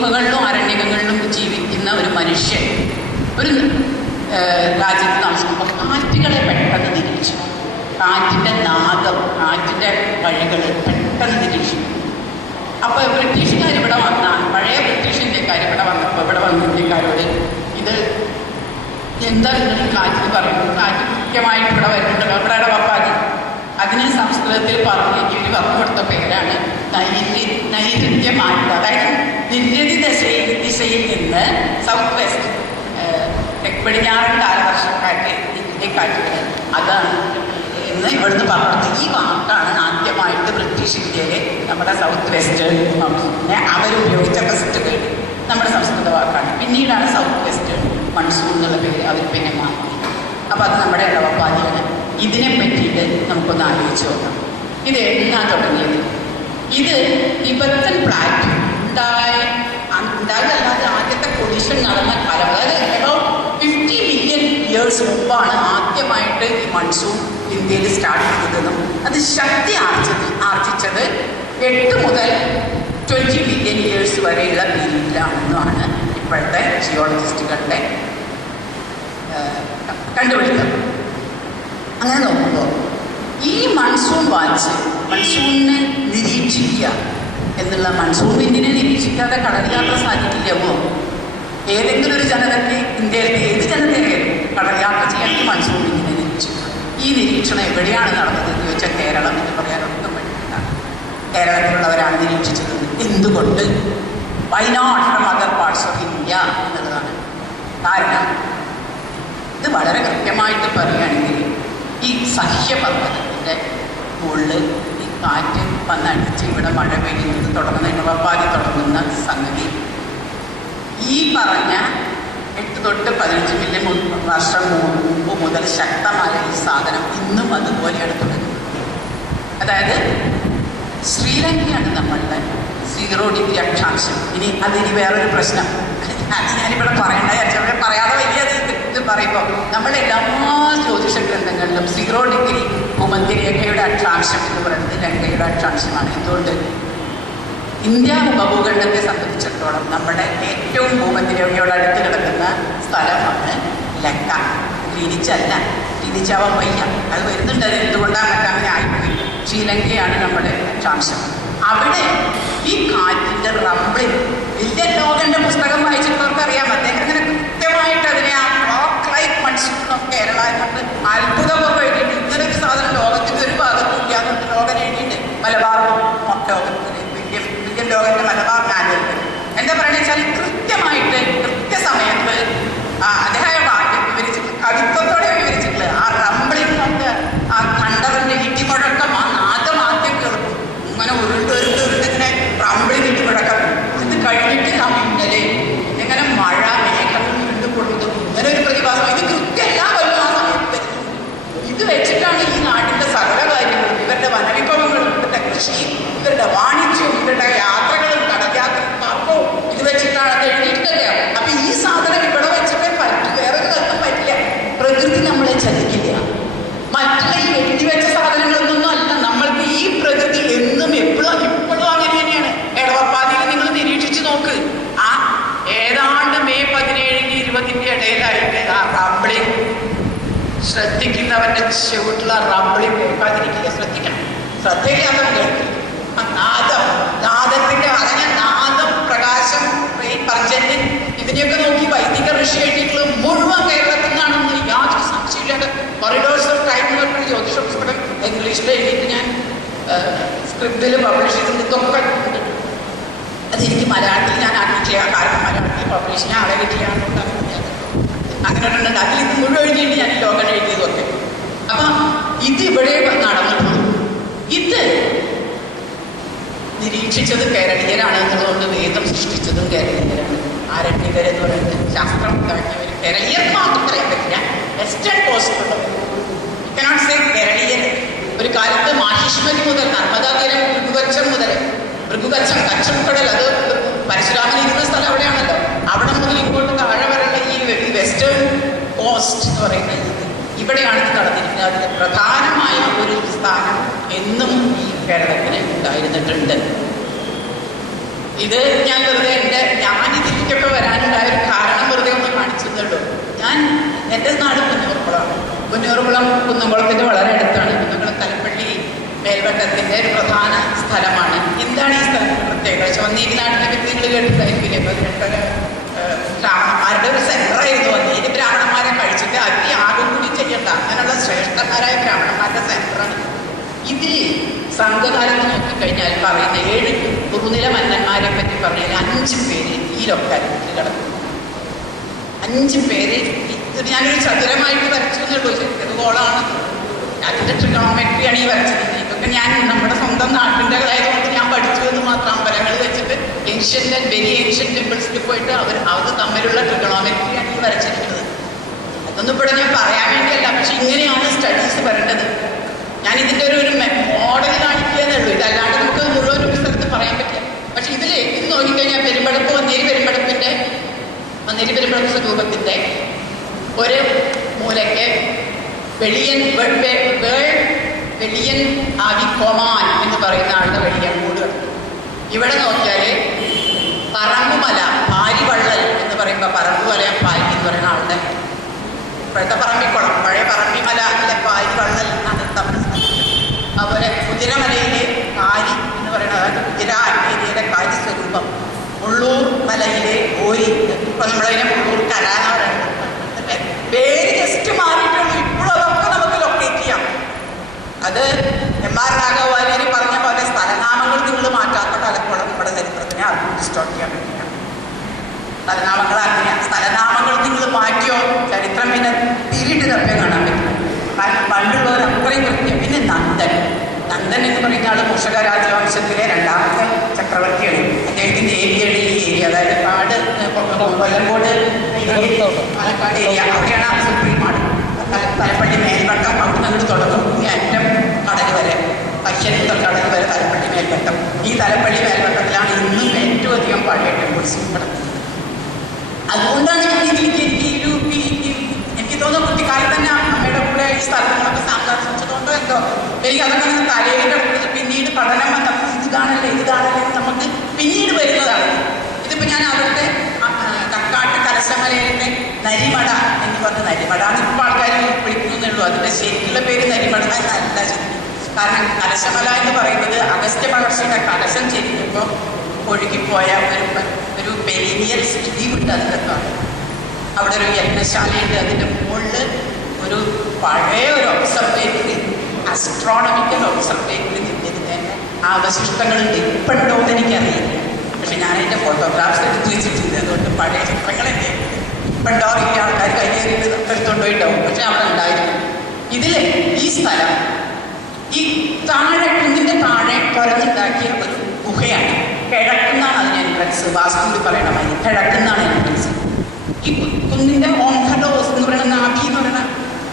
ഗുഹകളിലും അരണ്യങ്ങളിലും ജീവിക്കുന്ന ഒരു മനുഷ്യൻ ഒരു രാജ്യത്ത് താമസിക്കുമ്പോൾ കാറ്റുകളെ പെട്ടെന്ന് നിരീക്ഷിക്കും. കാറ്റിൻ്റെ നാദം, കാറ്റിൻ്റെ വഴികൾ പെട്ടെന്ന് നിരീക്ഷിക്കും. അപ്പോൾ ബ്രിട്ടീഷുകാർ ഇവിടെ വന്നാൽ, പഴയ ബ്രിട്ടീഷ് ഇന്ത്യക്കാർ ഇവിടെ വന്നപ്പോൾ ഇവിടെ വന്ന ഇന്ത്യക്കാരോട് ഇത് എന്താ നിങ്ങൾ കാറ്റിൽ പറയുന്നത്? കാറ്റ് കൃത്യമായിട്ട് ഇവിടെ വരുന്നുണ്ടല്ലോ, ഇവിടെ ഇടവപ്പാതി. അതിന് സംസ്കൃതത്തിൽ പറഞ്ഞു കൊടുത്ത പേരാണ് നൈരുത്യ മാറ്റം. അതായത് നിര്യതി ദിശയിൽ നിന്ന് സൗത്ത് വെസ്റ്റ് പടിഞ്ഞാറൻ കാലവർഷക്കാറ്റ് ഇന്ത്യക്കാറ്റുകൾ അതാണ് എന്ന് ഇവിടുന്ന് പറഞ്ഞത്. ഈ വാക്കാണ് ആദ്യമായിട്ട് ബ്രിട്ടീഷ് ഇന്ത്യയിലെ നമ്മുടെ സൗത്ത് വെസ്റ്റ് അവരുപയോഗിച്ച ഫെസ്റ്റുകൾ നമ്മുടെ സംസ്കൃത വാക്കാണ്. പിന്നീടാണ് സൗത്ത് വെസ്റ്റ് മൺസൂൺ എന്നുള്ള പേര് അവർ പിന്നെ മാറ്റി. അപ്പോൾ അത് നമ്മുടെ ഇടവപ്പാതിയാണ്. ഇതിനെ പറ്റിയിട്ട് നമുക്കൊന്ന് ആലോചിച്ച് നോക്കാം. ഇത് എന്നാ തുടങ്ങിയത്? ഇത് ടിബറ്റൻ പ്ലാറ്റു ഉണ്ടാകല്ലാതെ ആദ്യത്തെ കൊളീഷൻ നടന്ന കാലം, അതായത് അബൌട്ട് 50 മില്യൺ ഇയേഴ്സ് മുമ്പാണ് ആദ്യമായിട്ട് ഈ മൺസൂൺ ഇന്ത്യയിൽ സ്റ്റാർട്ട് ചെയ്തതെന്നും അത് ശക്തി ആർജിച്ചത് 8 മുതൽ 20 മില്യൺ ഇയേഴ്സ് വരെയുള്ള പീരീഡിലാണെന്നുമാണ് ഇപ്പോഴത്തെ ജിയോളജിസ്റ്റുകളുടെ കണ്ടുപിടുത്തം. അങ്ങനെ നോക്കുമ്പോൾ ഈ മൺസൂൺ വാച്ച്, മൺസൂണിനെ നിരീക്ഷിക്കുക എന്നുള്ള, മൺസൂൺ വിൻഡിനെ നിരീക്ഷിക്കാതെ കടൽ യാത്ര സാധിക്കില്ലവോ? ഏതെങ്കിലും ഒരു ജനതയ്ക്ക്, ഇന്ത്യയിലെ ഏത് ജനതയായാലും കടൽ യാത്ര ചെയ്യാൻ ഈ മൺസൂൺ വിൻഡിനെ നിരീക്ഷിക്കുക. ഈ നിരീക്ഷണം എവിടെയാണ് നടന്നതെന്ന് ചോദിച്ചാൽ കേരളം എന്ന് പറയാനൊട്ടും പറ്റില്ല. കേരളത്തിലുള്ളവരാണ് നിരീക്ഷിച്ചത്. എന്തുകൊണ്ട്? Why not from other parts of India എന്നുള്ളതാണ് കാരണം. ഇത് വളരെ കൃത്യമായിട്ട് പറയുകയാണെങ്കിൽ ഈ സഹ്യപർവ്വതത്തിൻ്റെ മുകളിൽ ഈ കാറ്റ് വന്നടിച്ച് ഇവിടെ മഴ പെയ്യുന്നത് തുടങ്ങുന്ന ഇടവപ്പാതി തുടങ്ങുന്ന സംഗതി ഈ പറഞ്ഞ 8 തൊട്ട് 15 മില്യൺ വർഷം മുമ്പ് മുതൽ ശക്തമായ ഈ സാധനം ഇന്നും അതുപോലെയാണ് തുടങ്ങുന്നത്. അതായത് ശ്രീലങ്കയാണ് നമ്മളുടെ 0 ഡിഗ്രി അക്ഷാംശം. ഇനി വേറൊരു പ്രശ്നം, അത് ഞാനിവിടെ പറയണ്ട, പറയാതെ വലിയ ഇത് പറയുമ്പോൾ നമ്മുടെ എല്ലാ ജ്യോതിഷ ഗ്രന്ഥങ്ങളിലും 0 ഡിഗ്രി ഭൂമധ്യരേഖയുടെ അക്ഷാംശം എന്ന് പറയുന്നത് ലങ്കയുടെ അക്ഷാംശമാണ്. എന്തുകൊണ്ട്? ഇന്ത്യ ഉപഭൂഖണ്ഡത്തെ സംബന്ധിച്ചിടത്തോളം നമ്മുടെ ഏറ്റവും ഭൂമധ്യരേഖയോട് അടുത്ത് കിടക്കുന്ന സ്ഥലമാണ് ലങ്ക. തിരിച്ചല്ല, തിരിച്ചാവാൻ വയ്യ, അത് വരുന്നുണ്ട്. അത് എന്തുകൊണ്ടാണ് അങ്ങനെ ആയിപ്പോയി? ശ്രീലങ്കയാണ് നമ്മുടെ അക്ഷാംശം. അവിടെ ഈ കാറ്റിൻ്റെ റംബ്ലിംഗ്, വില്യം ലോഗന്റെ പുസ്തകം വായിച്ചിട്ടുള്ളവർക്ക് അറിയാം. അദ്ദേഹം ഇങ്ങനെ കൃത്യമായിട്ട് അതിനെ ആ clock like monsoon of Kerala എന്നുകൊണ്ട് അത്ഭുതപൂർവ്വം എഴുതിയിട്ട്, ഇങ്ങനെ ഒരു സാധനം ലോകത്തിൻ്റെ ഒരു ഭാഗത്തും ഇല്ല എന്നുകൊണ്ട് ലോകൻ എഴുതിയിട്ട് മലബാർ ലോകത്തിന് വില്യം ലോഗന്റെ മലബാർ മാനുവൽ. എന്താ പറയുക വെച്ചാൽ കൃത്യമായിട്ട് കൃത്യസമയത്ത് അദ്ദേഹം വിവരിച്ചിട്ട്, കവിത്വത്തോടെ വിവരിച്ചിട്ടുള്ളത് ആ റംബ്ലിംഗ് കൊണ്ട് ആ കണ്ടറിൻ്റെ ഇടിമുഴക്കം, ആ നാദം ആദ്യം കേൾക്കും. ഇങ്ങനെ ഉരുണ്ടിങ്ങനെ റംബ്ലിംഗ് ഇടിമുഴക്കം. ഇത് കഴിഞ്ഞിട്ട് ആ മിന്നല്, ഇങ്ങനെ മഴ, മേഘം ഉരുണ്ടുകൊള്ളുന്നു, ഇങ്ങനെ ഒരു പ്രതിഭാസം. ഇത് കൃത്യം എല്ലാ കൊല്ലം ആ സമയത്ത് വരുന്നു. ഇത് വെച്ചിട്ടാണ് ഈ നാട്ടിൻ്റെ സകല കാര്യങ്ങളും, ഇവരുടെ വനവിഭവങ്ങളും, ഇവരുടെ കൃഷിയും, ഇവരുടെ വാണിജ്യവും, ഇവരുടെ യാത്രകളും, കടൽയാത്രയും, പാപ്പവും ഇത് വെച്ചിട്ടാണ് അത് എഴുതിയിട്ടല്ലേ. അപ്പം ഈ സാധനം ഇവിടെ വെച്ചിട്ടേ പറ്റും, വേറൊരു തരത്തും പറ്റില്ല. പ്രകൃതി നമ്മളെ ചതിക്കില്ല. മറ്റുള്ള ഈ എഴുതിവെച്ച സാധനങ്ങളൊന്നും അല്ല. നമ്മൾക്ക് ഈ പ്രകൃതി എന്നും ഇപ്പോഴും അങ്ങനെ തന്നെയാണ്. എടവപ്പാതിയിൽ നിങ്ങൾ നിരീക്ഷിച്ച് നോക്ക്. ആ ഏതാണ്ട് മെയ് 17-ന് 20-ന്റെ ഇടയിലായിട്ട് ആ റംബ്ലിംഗ്, ശ്രദ്ധിക്കുന്നവന്റെ ചുവട്ടുള്ള റംബ്ലിംഗ് കേൾക്കാതിരിക്കില്ല. ശ്രദ്ധിക്കണം, ശ്രദ്ധയില്ലാത്തവൻ കേൾക്കില്ല. ആ നാദത്തിന്റെ അതിനെ നാദം, പ്രകാശം, പർജന്യൻ, ഇതിനെയൊക്കെ നോക്കി വൈദിക ഋഷി എഴുതിയിട്ടുള്ള മുഴുവൻ കേരളത്തിൽ നിന്നാണെന്ന് യാതൊരു സംശയമില്ലാതെ. കൊറിഡോർസ് ഓഫ് ടൈം എന്ന് പറഞ്ഞൊരു ജ്യോതിഷ പുസ്തകം ഇംഗ്ലീഷിൽ എഴുതിയിട്ട് ഞാൻ സ്ക്രിപ്റ്റിൽ പബ്ലിഷ് ചെയ്തിട്ടൊക്കെ അതെനിക്ക് മലയാളത്തിൽ ഞാൻ ആക്കിയിട്ടില്ല. കാരണം മലയാളത്തിൽ പബ്ലിഷ് ഞാൻ ആളെ കിട്ടിയാണെന്നുണ്ട് അങ്ങനെ ഉണ്ട്. അതിൽ ഇത് മുഴുവൻ എഴുതിയിട്ട് ഞാൻ ലോകൻ എഴുതിയതൊക്കെ. അപ്പം ഇത് ഇവിടെ നടന്നിട്ടുള്ളൂ. ഇത് നിരീക്ഷിച്ചത് കേരളീയരാണ് എന്നുള്ളതുകൊണ്ട് വേദം സൃഷ്ടിച്ചതും കേരളീയരാണ്. ആരണ്യകരെന്ന് പറയുന്നത് ശാസ്ത്രം ഉണ്ടാക്കിയവർ. കേരളീയർക്ക് മാത്രം പറയാൻ പറ്റില്ല, വെസ്റ്റേൺ കോസ്റ്റിലുള്ളവർ. കനോട്ട് സേ കേരളീയർ. ഒരു കാലത്ത് മാഹിഷ്മതി മുതൽ നർമ്മദാ തീരം, ഭൃഗുകച്ചം, കച്ചംകടൽ, അത് പരശുരാമൻ ഇരുന്ന സ്ഥലം അവിടെയാണല്ലോ. അവിടെ മുതൽ ഇങ്ങോട്ട് താഴെ വരെയുള്ള ഈ വെസ്റ്റേൺ കോസ്റ്റ് എന്ന് പറയുന്നത് ഇവിടെയാണ് ഇത് നടന്നിരിക്കുന്നത്. അതിന് പ്രധാനമായ ഒരു സ്ഥാനം എന്നും ഈ കേരളത്തിന് ഉണ്ടായിരുന്നിട്ടുണ്ട്. ഇത് ഞാൻ വെറുതെ ഞാൻ ഇതിലേക്കൊക്കെ വരാനുണ്ടായ ഒരു കാരണം വെറുതെ ഒന്ന് കാണിച്ചതുള്ളൂ. ഞാൻ എൻ്റെ നാട് കുന്നൂർക്കുളമാണ്. കുന്നംകുളത്തിൻ്റെ വളരെ അടുത്താണ്. കുന്നംകുളം തലപ്പള്ളി മേൽവട്ടത്തിൻ്റെ ഒരു പ്രധാന സ്ഥലമാണ്. എന്താണ് ഈ സ്ഥലത്തിന് പ്രത്യേകത? വന്നേരി നാട്ടിനെ പറ്റി നിങ്ങൾ കേട്ടിട്ടായിരിക്കില്ലേ? 18 ബ്രാഹ്മണന്മാരുടെ ഒരു സെൻ്ററായിരുന്നു വന്നേരി. ബ്രാഹ്മണന്മാരെ കഴിച്ചിട്ട് അതി ആകും കൂടി ചെയ്യണ്ട, അങ്ങനെയുള്ള ശ്രേഷ്ഠന്മാരായ ബ്രാഹ്മണന്മാരുടെ സെൻ്ററാണ്. ഇതിൽ സംഘകാലത്ത് നോക്കിക്കഴിഞ്ഞാൽ പറയുന്ന 7 കുറുനില മന്നന്മാരെ പറ്റി പറഞ്ഞാൽ 5 പേര് ഈ ലൊക്കാലിറ്റിയിൽ കിടക്കുന്നു. 5 പേര്. ഇത് ഞാനൊരു ചതുരമായിട്ട് വരച്ചു എന്നുള്ളൂ. ശരിക്കും ഗോളാണ്. അതിൻ്റെ ട്രിഗണോമെട്രിയാണ് ഈ വരച്ചത്. ഇതൊക്കെ ഞാൻ നമ്മുടെ സ്വന്തം നാട്ടിൻ്റെ ആയതുകൊണ്ട് ഞാൻ പഠിച്ചു എന്ന് മാത്രം. അമ്പലങ്ങൾ വെച്ചിട്ട് ഏൻഷ്യൻ്റ് ആൻഡ് വെരി ഏൻഷ്യൻ്റ് ടെമ്പിൾസിൽ പോയിട്ട് അത് തമ്മിലുള്ള ട്രിഗണോമെട്രിയാണ് ഈ വരച്ചിരിക്കുന്നത്. അതൊന്നും ഇവിടെ ഞാൻ പറയാൻ വേണ്ടിയല്ല, പക്ഷെ ഇങ്ങനെയാണ് സ്റ്റഡീസ് വരേണ്ടത്. ഞാൻ ഇതിൻ്റെ ഒരു മോഡൽ കാണിക്കുകയെന്നേ ഉള്ളൂ. ഇതല്ലാണ്ട് നമുക്ക് മുഴുവൻ ഒരു സ്ഥലത്ത് പറയാൻ പറ്റില്ല. പക്ഷെ ഇത് നോക്കിക്കഴിഞ്ഞാൽ പെരുമ്പടപ്പ് വന്നേരി പെരുമ്പടപ്പ് സ്വരൂപത്തിൻ്റെ ഒരു മൂലയ്ക്ക് വെളിയൻ ആവിക്കോമാൻ എന്ന് പറയുന്ന ആളുടെ വെളിയൻ കൂട്. ഇവിടെ നോക്കിയാൽ പറമ്പുമല പാരിവള്ളൽ എന്ന് പറയുമ്പോൾ പറമ്പുമല പാരി എന്ന് പറയുന്ന ആളുടെ ഇപ്പോഴത്തെ പറമ്പിക്കുളം, പഴയ പറമ്പിമല അല്ലെ പാരിവള്ളൽ എന്നാണ് തമ്മിൽ. അതുപോലെ കുതിരമലയിലെ കാരി എന്ന് പറയുന്നത്, അതായത് കുതിരാൻ ഏരിയയിലെ കാരി സ്വരൂപം. മുള്ളൂർ മലയിലെ ഓരി, ഇപ്പം നമ്മളതിനെ മുള്ളൂർ കര എന്ന് പറയുന്നത്. പേര് ജസ്റ്റ് മാറിയിട്ടുള്ളൂ. ഇപ്പോഴും അതൊക്കെ നമുക്ക് ലൊക്കേറ്റ് ചെയ്യാം. അത് M.R. രാഘവാചാര്യ പറഞ്ഞ പോലെ സ്ഥലനാമങ്ങൾ നിങ്ങൾ മാറ്റാത്ത കാലത്തോളം നമ്മുടെ ചരിത്രത്തിനെ ആർക്കും ഡിസ്റ്റോർട്ട് ചെയ്യാൻ പറ്റില്ല. സ്ഥലനാമങ്ങൾ അങ്ങനെയാണ്. സ്ഥലനാമങ്ങൾ നിങ്ങൾ മാറ്റിയോ ചരിത്രം പിന്നെ തിരിട്ട് തപ്പേ കാണാൻ പറ്റില്ല. കാരണം പണ്ടുള്ളവർ അത്രയും കൃത്യം. പിന്നെ നന്ദൻ എന്ന് പറയുന്ന ആൾ മൂഷക രാജവംശത്തിലെ 2ാമത്തെ ചക്രവർത്തിയാണ്. അദ്ദേഹത്തിൻ്റെ ഏരിയയുടെ ഈ ഏരിയ, അതായത് കൊല്ലങ്കോട് പാലക്കാട് ഏരിയ, അവിടെയാണ് സുപ്രീമാണ്. തലപ്പള്ളി മേൽവട്ടം അവിടെ നിന്ന് തുടങ്ങും ഈ അറ്റം കടൽ വരെ, അശ്വരൂർ കടൽ വരെ തലപ്പള്ളി മേൽവട്ടം. ഈ തലപ്പള്ളി മേൽവട്ടത്തിലാണ് ഇന്നും ഏറ്റവും അധികം പഴയ ടെമ്പിൾസ് കിടക്കുന്നത്. അതുകൊണ്ടാണ് ഞാൻ ഇതിലേക്ക് എനിക്ക് തോന്നുന്നു കുട്ടിക്കാലത്ത് തന്നെ അമ്മയുടെ കൂടെ ഈ സ്ഥലങ്ങളൊക്കെ സംസാരിച്ചതുകൊണ്ടോ എന്തോ എനിക്കതൊക്കെ അങ്ങനെ തലയിൽ കിടക്കുന്നത്. പിന്നീട് പഠനം വന്നപ്പോൾ ഇതാണല്ലേ നമുക്ക് പിന്നീട് വരുന്നതാണ്. ഇതിപ്പോൾ ഞാൻ അവിടുത്തെ കക്കാട്ട് കലശമലയിലെ നരിമട എന്ന് പറഞ്ഞ നരിമടാന്ന് ഇപ്പോൾ ആൾക്കാർ വിളിക്കുന്നുള്ളൂ. അതിൻ്റെ ശരിക്കുള്ള പേര് നരിമട എന്നല്ല ശരിക്കും. കാരണം കലശമല എന്ന് പറയുന്നത് അഗസ്ത്യ മഹർഷിയുടെ കലശം ചെരിഞ്ഞപ്പോൾ ഒഴുകിപ്പോയ ഒരു പെരീനിയൽ ദ്വീപുണ്ട് അതിനകത്താണ്. അവിടെ ഒരു യജ്ഞശാലയുണ്ട്. അതിൻ്റെ മുകളിൽ ഒരു പഴയ ഒരു ഒബ്സർവേറ്ററി, അസ്ട്രോണമിക്കൽ ഒബ്സർവേറ്ററി നിന്നതിൻ്റെ അവശിഷ്ടങ്ങളുണ്ട്. ഇപ്പോഴുണ്ടോ എന്ന് എനിക്കറിയില്ല. പക്ഷെ ഞാൻ അതിൻ്റെ ഫോട്ടോഗ്രാഫ്സ് എടുത്ത് വെച്ചിട്ടുണ്ട്. അതുകൊണ്ട് പഴയ ചിത്രങ്ങളല്ലേ ഇപ്പോഴുണ്ടോ ഈ ആൾക്കാർ കൈകേറിയിട്ട് എടുത്തുകൊണ്ടുപോയിട്ടാവും. പക്ഷെ അവിടെ ഉണ്ടായിരുന്നു. ഇതിൽ ഈ സ്ഥലം ഈ കുന്നിൻ്റെ താഴെ തുറന്നുണ്ടാക്കിയ ഒരു ഗുഹയാണ്. കിഴക്കുന്നാണ് അതിന് എൻട്രൻസ്. വാസ്തുവിൽ പറയണ മതി കിഴക്കുന്നാണ് എൻട്രൻസ്. ഈ കുന്നിൻ്റെ ഓൺഹലോസ് എന്ന് പറയുന്ന നാഭി എന്ന് പറയുന്ന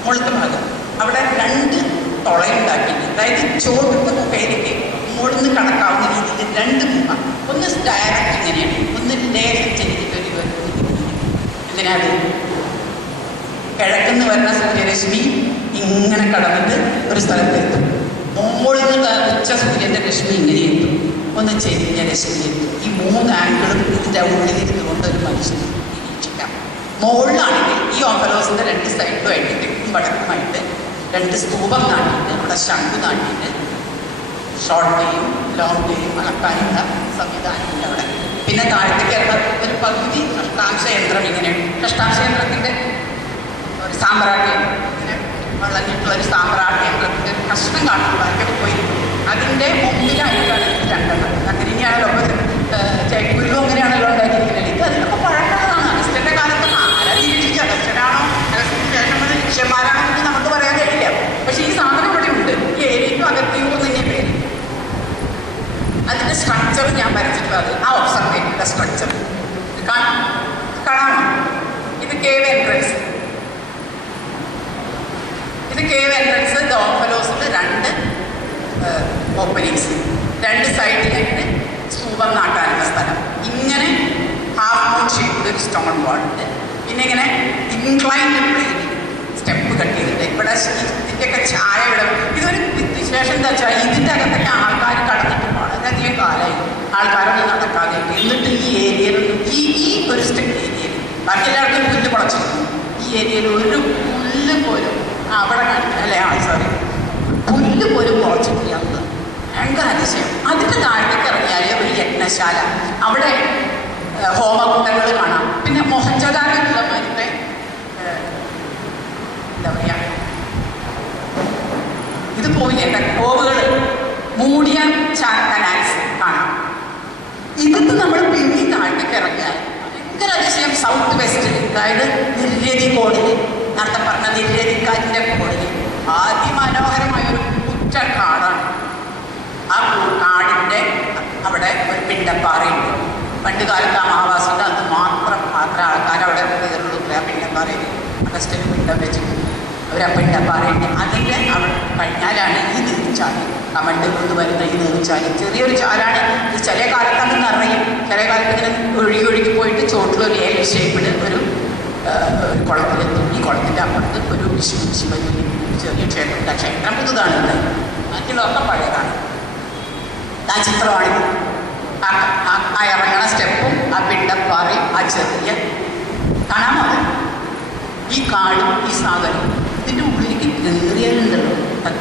മുകളിലത്തെ ഭാഗം, അവിടെ 2 തുളയുണ്ടാക്കിയിട്ടുണ്ട്. അതായത് ചോട്ടത്തെ ഗുഹയിലേക്ക് മുകളിൽ നിന്ന് കണക്കാവുന്ന രീതിയിൽ 2 ഗുഹ. ഒന്ന് ഡയറക്റ്റ് ഇങ്ങനെയാണ്, ഒന്ന് ലേശം ചെരിഞ്ഞിട്ടൊരു ഇതിനകത്ത് കിഴക്കുന്ന് വരുന്ന സൂര്യരശ്മി ഇങ്ങനെ കടന്നിട്ട് ഒരു സ്ഥലത്തെത്തും. മുകളിൽ നിന്ന് ഉച്ച സൂര്യൻ്റെ രശ്മി ഇങ്ങനെ എത്തും, ഒന്ന് ചെരിഞ്ഞ രശ്മി എത്തും. ഈ 3 ആംഗിളും ഇതിൻ്റെ ഉള്ളിലിരുന്നുകൊണ്ട് ഒരു മനുഷ്യൻ നിരീക്ഷിക്കാം. മുകളിലാണെങ്കിൽ ഈ ഓഫലോസിൻ്റെ 2 സൈഡിലുമായിട്ട് തെക്കും വടക്കുമായിട്ട് 2 സ്തൂപം നാട്ടിയിട്ട് അവിടെ ശംഖു നാട്ടിയിട്ട് ഷോർട്ട് ഡേയും ലോങ് ഡേയും അളക്കാനുള്ള സംവിധാനമുണ്ട് അവിടെ. പിന്നെ താഴത്തേക്ക് ഒരു പകുതി അഷ്ടാംശ യന്ത്രം ഇങ്ങനെയുണ്ട്. അഷ്ടാംശ യന്ത്രത്തിൻ്റെ ഒരു സാമ്പ്രാജ്യം ഇങ്ങനെ വളഞ്ഞിട്ടുള്ളൊരു സാമ്പ്രാജ്യ യന്ത്രത്തിൻ്റെ ഒരു കഷ്ണം കാണുമ്പോൾ അതിൻ്റെ പോയി അതിൻ്റെ മുമ്പിലായിട്ടാണ് ഇത് 2 അങ്ങനെ ഇനിയാണല്ലോ ചേക്കുരിലും അങ്ങനെയാണല്ലോ ഉണ്ടാക്കിയിരിക്കുന്നത്. ഇത് അതിനൊക്കെ പഴക്കമുള്ളതാണ്. അഗസ്ത്യൻ്റെ കാലത്ത് ആരാ നിരീക്ഷിച്ച് അഗസ്ത്യനാണോ അഗസ്ത്യന് ശേഷം വന്ന ശിഷ്യന്മാരാണോ എന്ന് നമുക്ക് പറയാൻ കഴിയില്ല. പക്ഷേ ഈ സാധനം ഇവിടെ ഉണ്ട്. ഈ ഏരിയയ്ക്കും അകത്തിയും തന്നെ പേര്. അതിൻ്റെ സ്ട്രക്ചർ ഞാൻ വരച്ചിട്ടുള്ളത് ആ ഒബ്സർവേറ്ററിൻ്റെ സ്ട്രക്ചർ കാണാമോ? ഇത് കേവ് എൻട്രൻസ്. ഇത് കേവ് എൻട്രൻസ്. ഓഫലോസിൽ 2 ഓപ്പനിങ്സ്, 2 സൈഡിലായിട്ട് സ്തൂപം നാട്ടാനുള്ള സ്ഥലം. ഇങ്ങനെ ഹാഫ് മൂൺ ഷേപ്പിലൊരു സ്റ്റോൺ വാളുണ്ട്. പിന്നെ ഇങ്ങനെ ഇൻക്ലൈൻഡ് പ്ലെയിനിൽ സ്റ്റെപ്പ് കട്ട് ചെയ്തിട്ട് ഇവിടെ ഇതിൻ്റെയൊക്കെ ചായ ഇവിടെ. ഇതൊരു വിശേഷം എന്താ വെച്ചാൽ ഇതിൻ്റെ അകത്തൊക്കെ ആൾക്കാർ കടന്നിട്ട് വളരെയധികം കാലമായി. ആൾക്കാരൊന്നും നടക്കാതെ ഈ ഒരു ഏരിയയിൽ ബാക്കി എല്ലാവർക്കും പുല്ല് മുളച്ചിരുന്നു. ഈ ഏരിയയിൽ ഒരു പുല്ല് പോലും അവിടെ അല്ലേ സോറി പുല്ല് പോലും മുളച്ചിട്ടില്ല. ഭയങ്കര അതിശയം. അതിൻ്റെ താഴത്തേക്ക് ഇറങ്ങിയാൽ ഒരു യജ്ഞശാല, അവിടെ ഹോമകുണ്ടങ്ങൾ കാണാം. പിന്നെ മൊഹഞ്ചദാരോ മരുന്ന് എന്താ പറയുക, ഇത് പോയില്ലേ ഓവുകൾ മൂടിയ കനാൽസ് കാണാം. ഇതൊക്കെ നമ്മൾ പിന്നെ താഴത്തേക്ക് ഇറങ്ങിയാൽ ഭയങ്കര അതിശയം. സൗത്ത് വെസ്റ്റിൽ, അതായത് നിര്യതി കോണിൽ, നേരത്തെ പറഞ്ഞ നിര്യതിക്കാറ്റിൻ്റെ കോണിൽ അതിമനോഹരമായൊരു ഉച്ച കാടാണ്. ആ കാടിൻ്റെ അവിടെ ഒരു പിണ്ടപ്പാറയുണ്ട്. പണ്ട് കാലത്ത് അമാവാസിയുടെ അത് മാത്രം ആൾക്കാർ അവിടെ കയറുള്ളൂ. ആ പിണ്ടപ്പാറയിൽ അഗസ്റ്റിന് പിണ്ടം വെച്ചിട്ട് അവരാ പിണ്ടപ്പാറയുണ്ട്. അതിൻ്റെ അവിടെ കഴിഞ്ഞാലാണ് ഈ നീർച്ചാല്, കമണ്ട് കൊണ്ടുവരുന്ന ഈ നീർച്ചാല്. ചെറിയൊരു ചാലാണ്. ഇത് ചില കാലത്ത് അത് നിറയും, ചില കാലത്ത് ഇങ്ങനെ ഒഴുകി പോയിട്ട് ചോട്ടിലൊരു എൽ ഷേപ്പിൽ ഒരു കുളത്തിലെത്തും. ഈ കുളത്തിൻ്റെ അപ്പുറത്ത് ഒരു ശിവലിംഗം, ചെറിയ ക്ഷേത്രം. ക്ഷേത്രം പുതുതാണ്, മറ്റുള്ളതൊക്കെ പഴയതാണ്. ആ ചിത്രമാണിത്. ആ ഇറങ്ങണ സ്റ്റെപ്പും ആ പിണ്ടപ്പാറയും ആ ചെറിയ കാണാമോ അത്? ഈ കാടും ഈ സാഗരവും ഇതിൻ്റെ ഉള്ളിലേക്ക് കയറിയാലുണ്ടല്ലോ അത്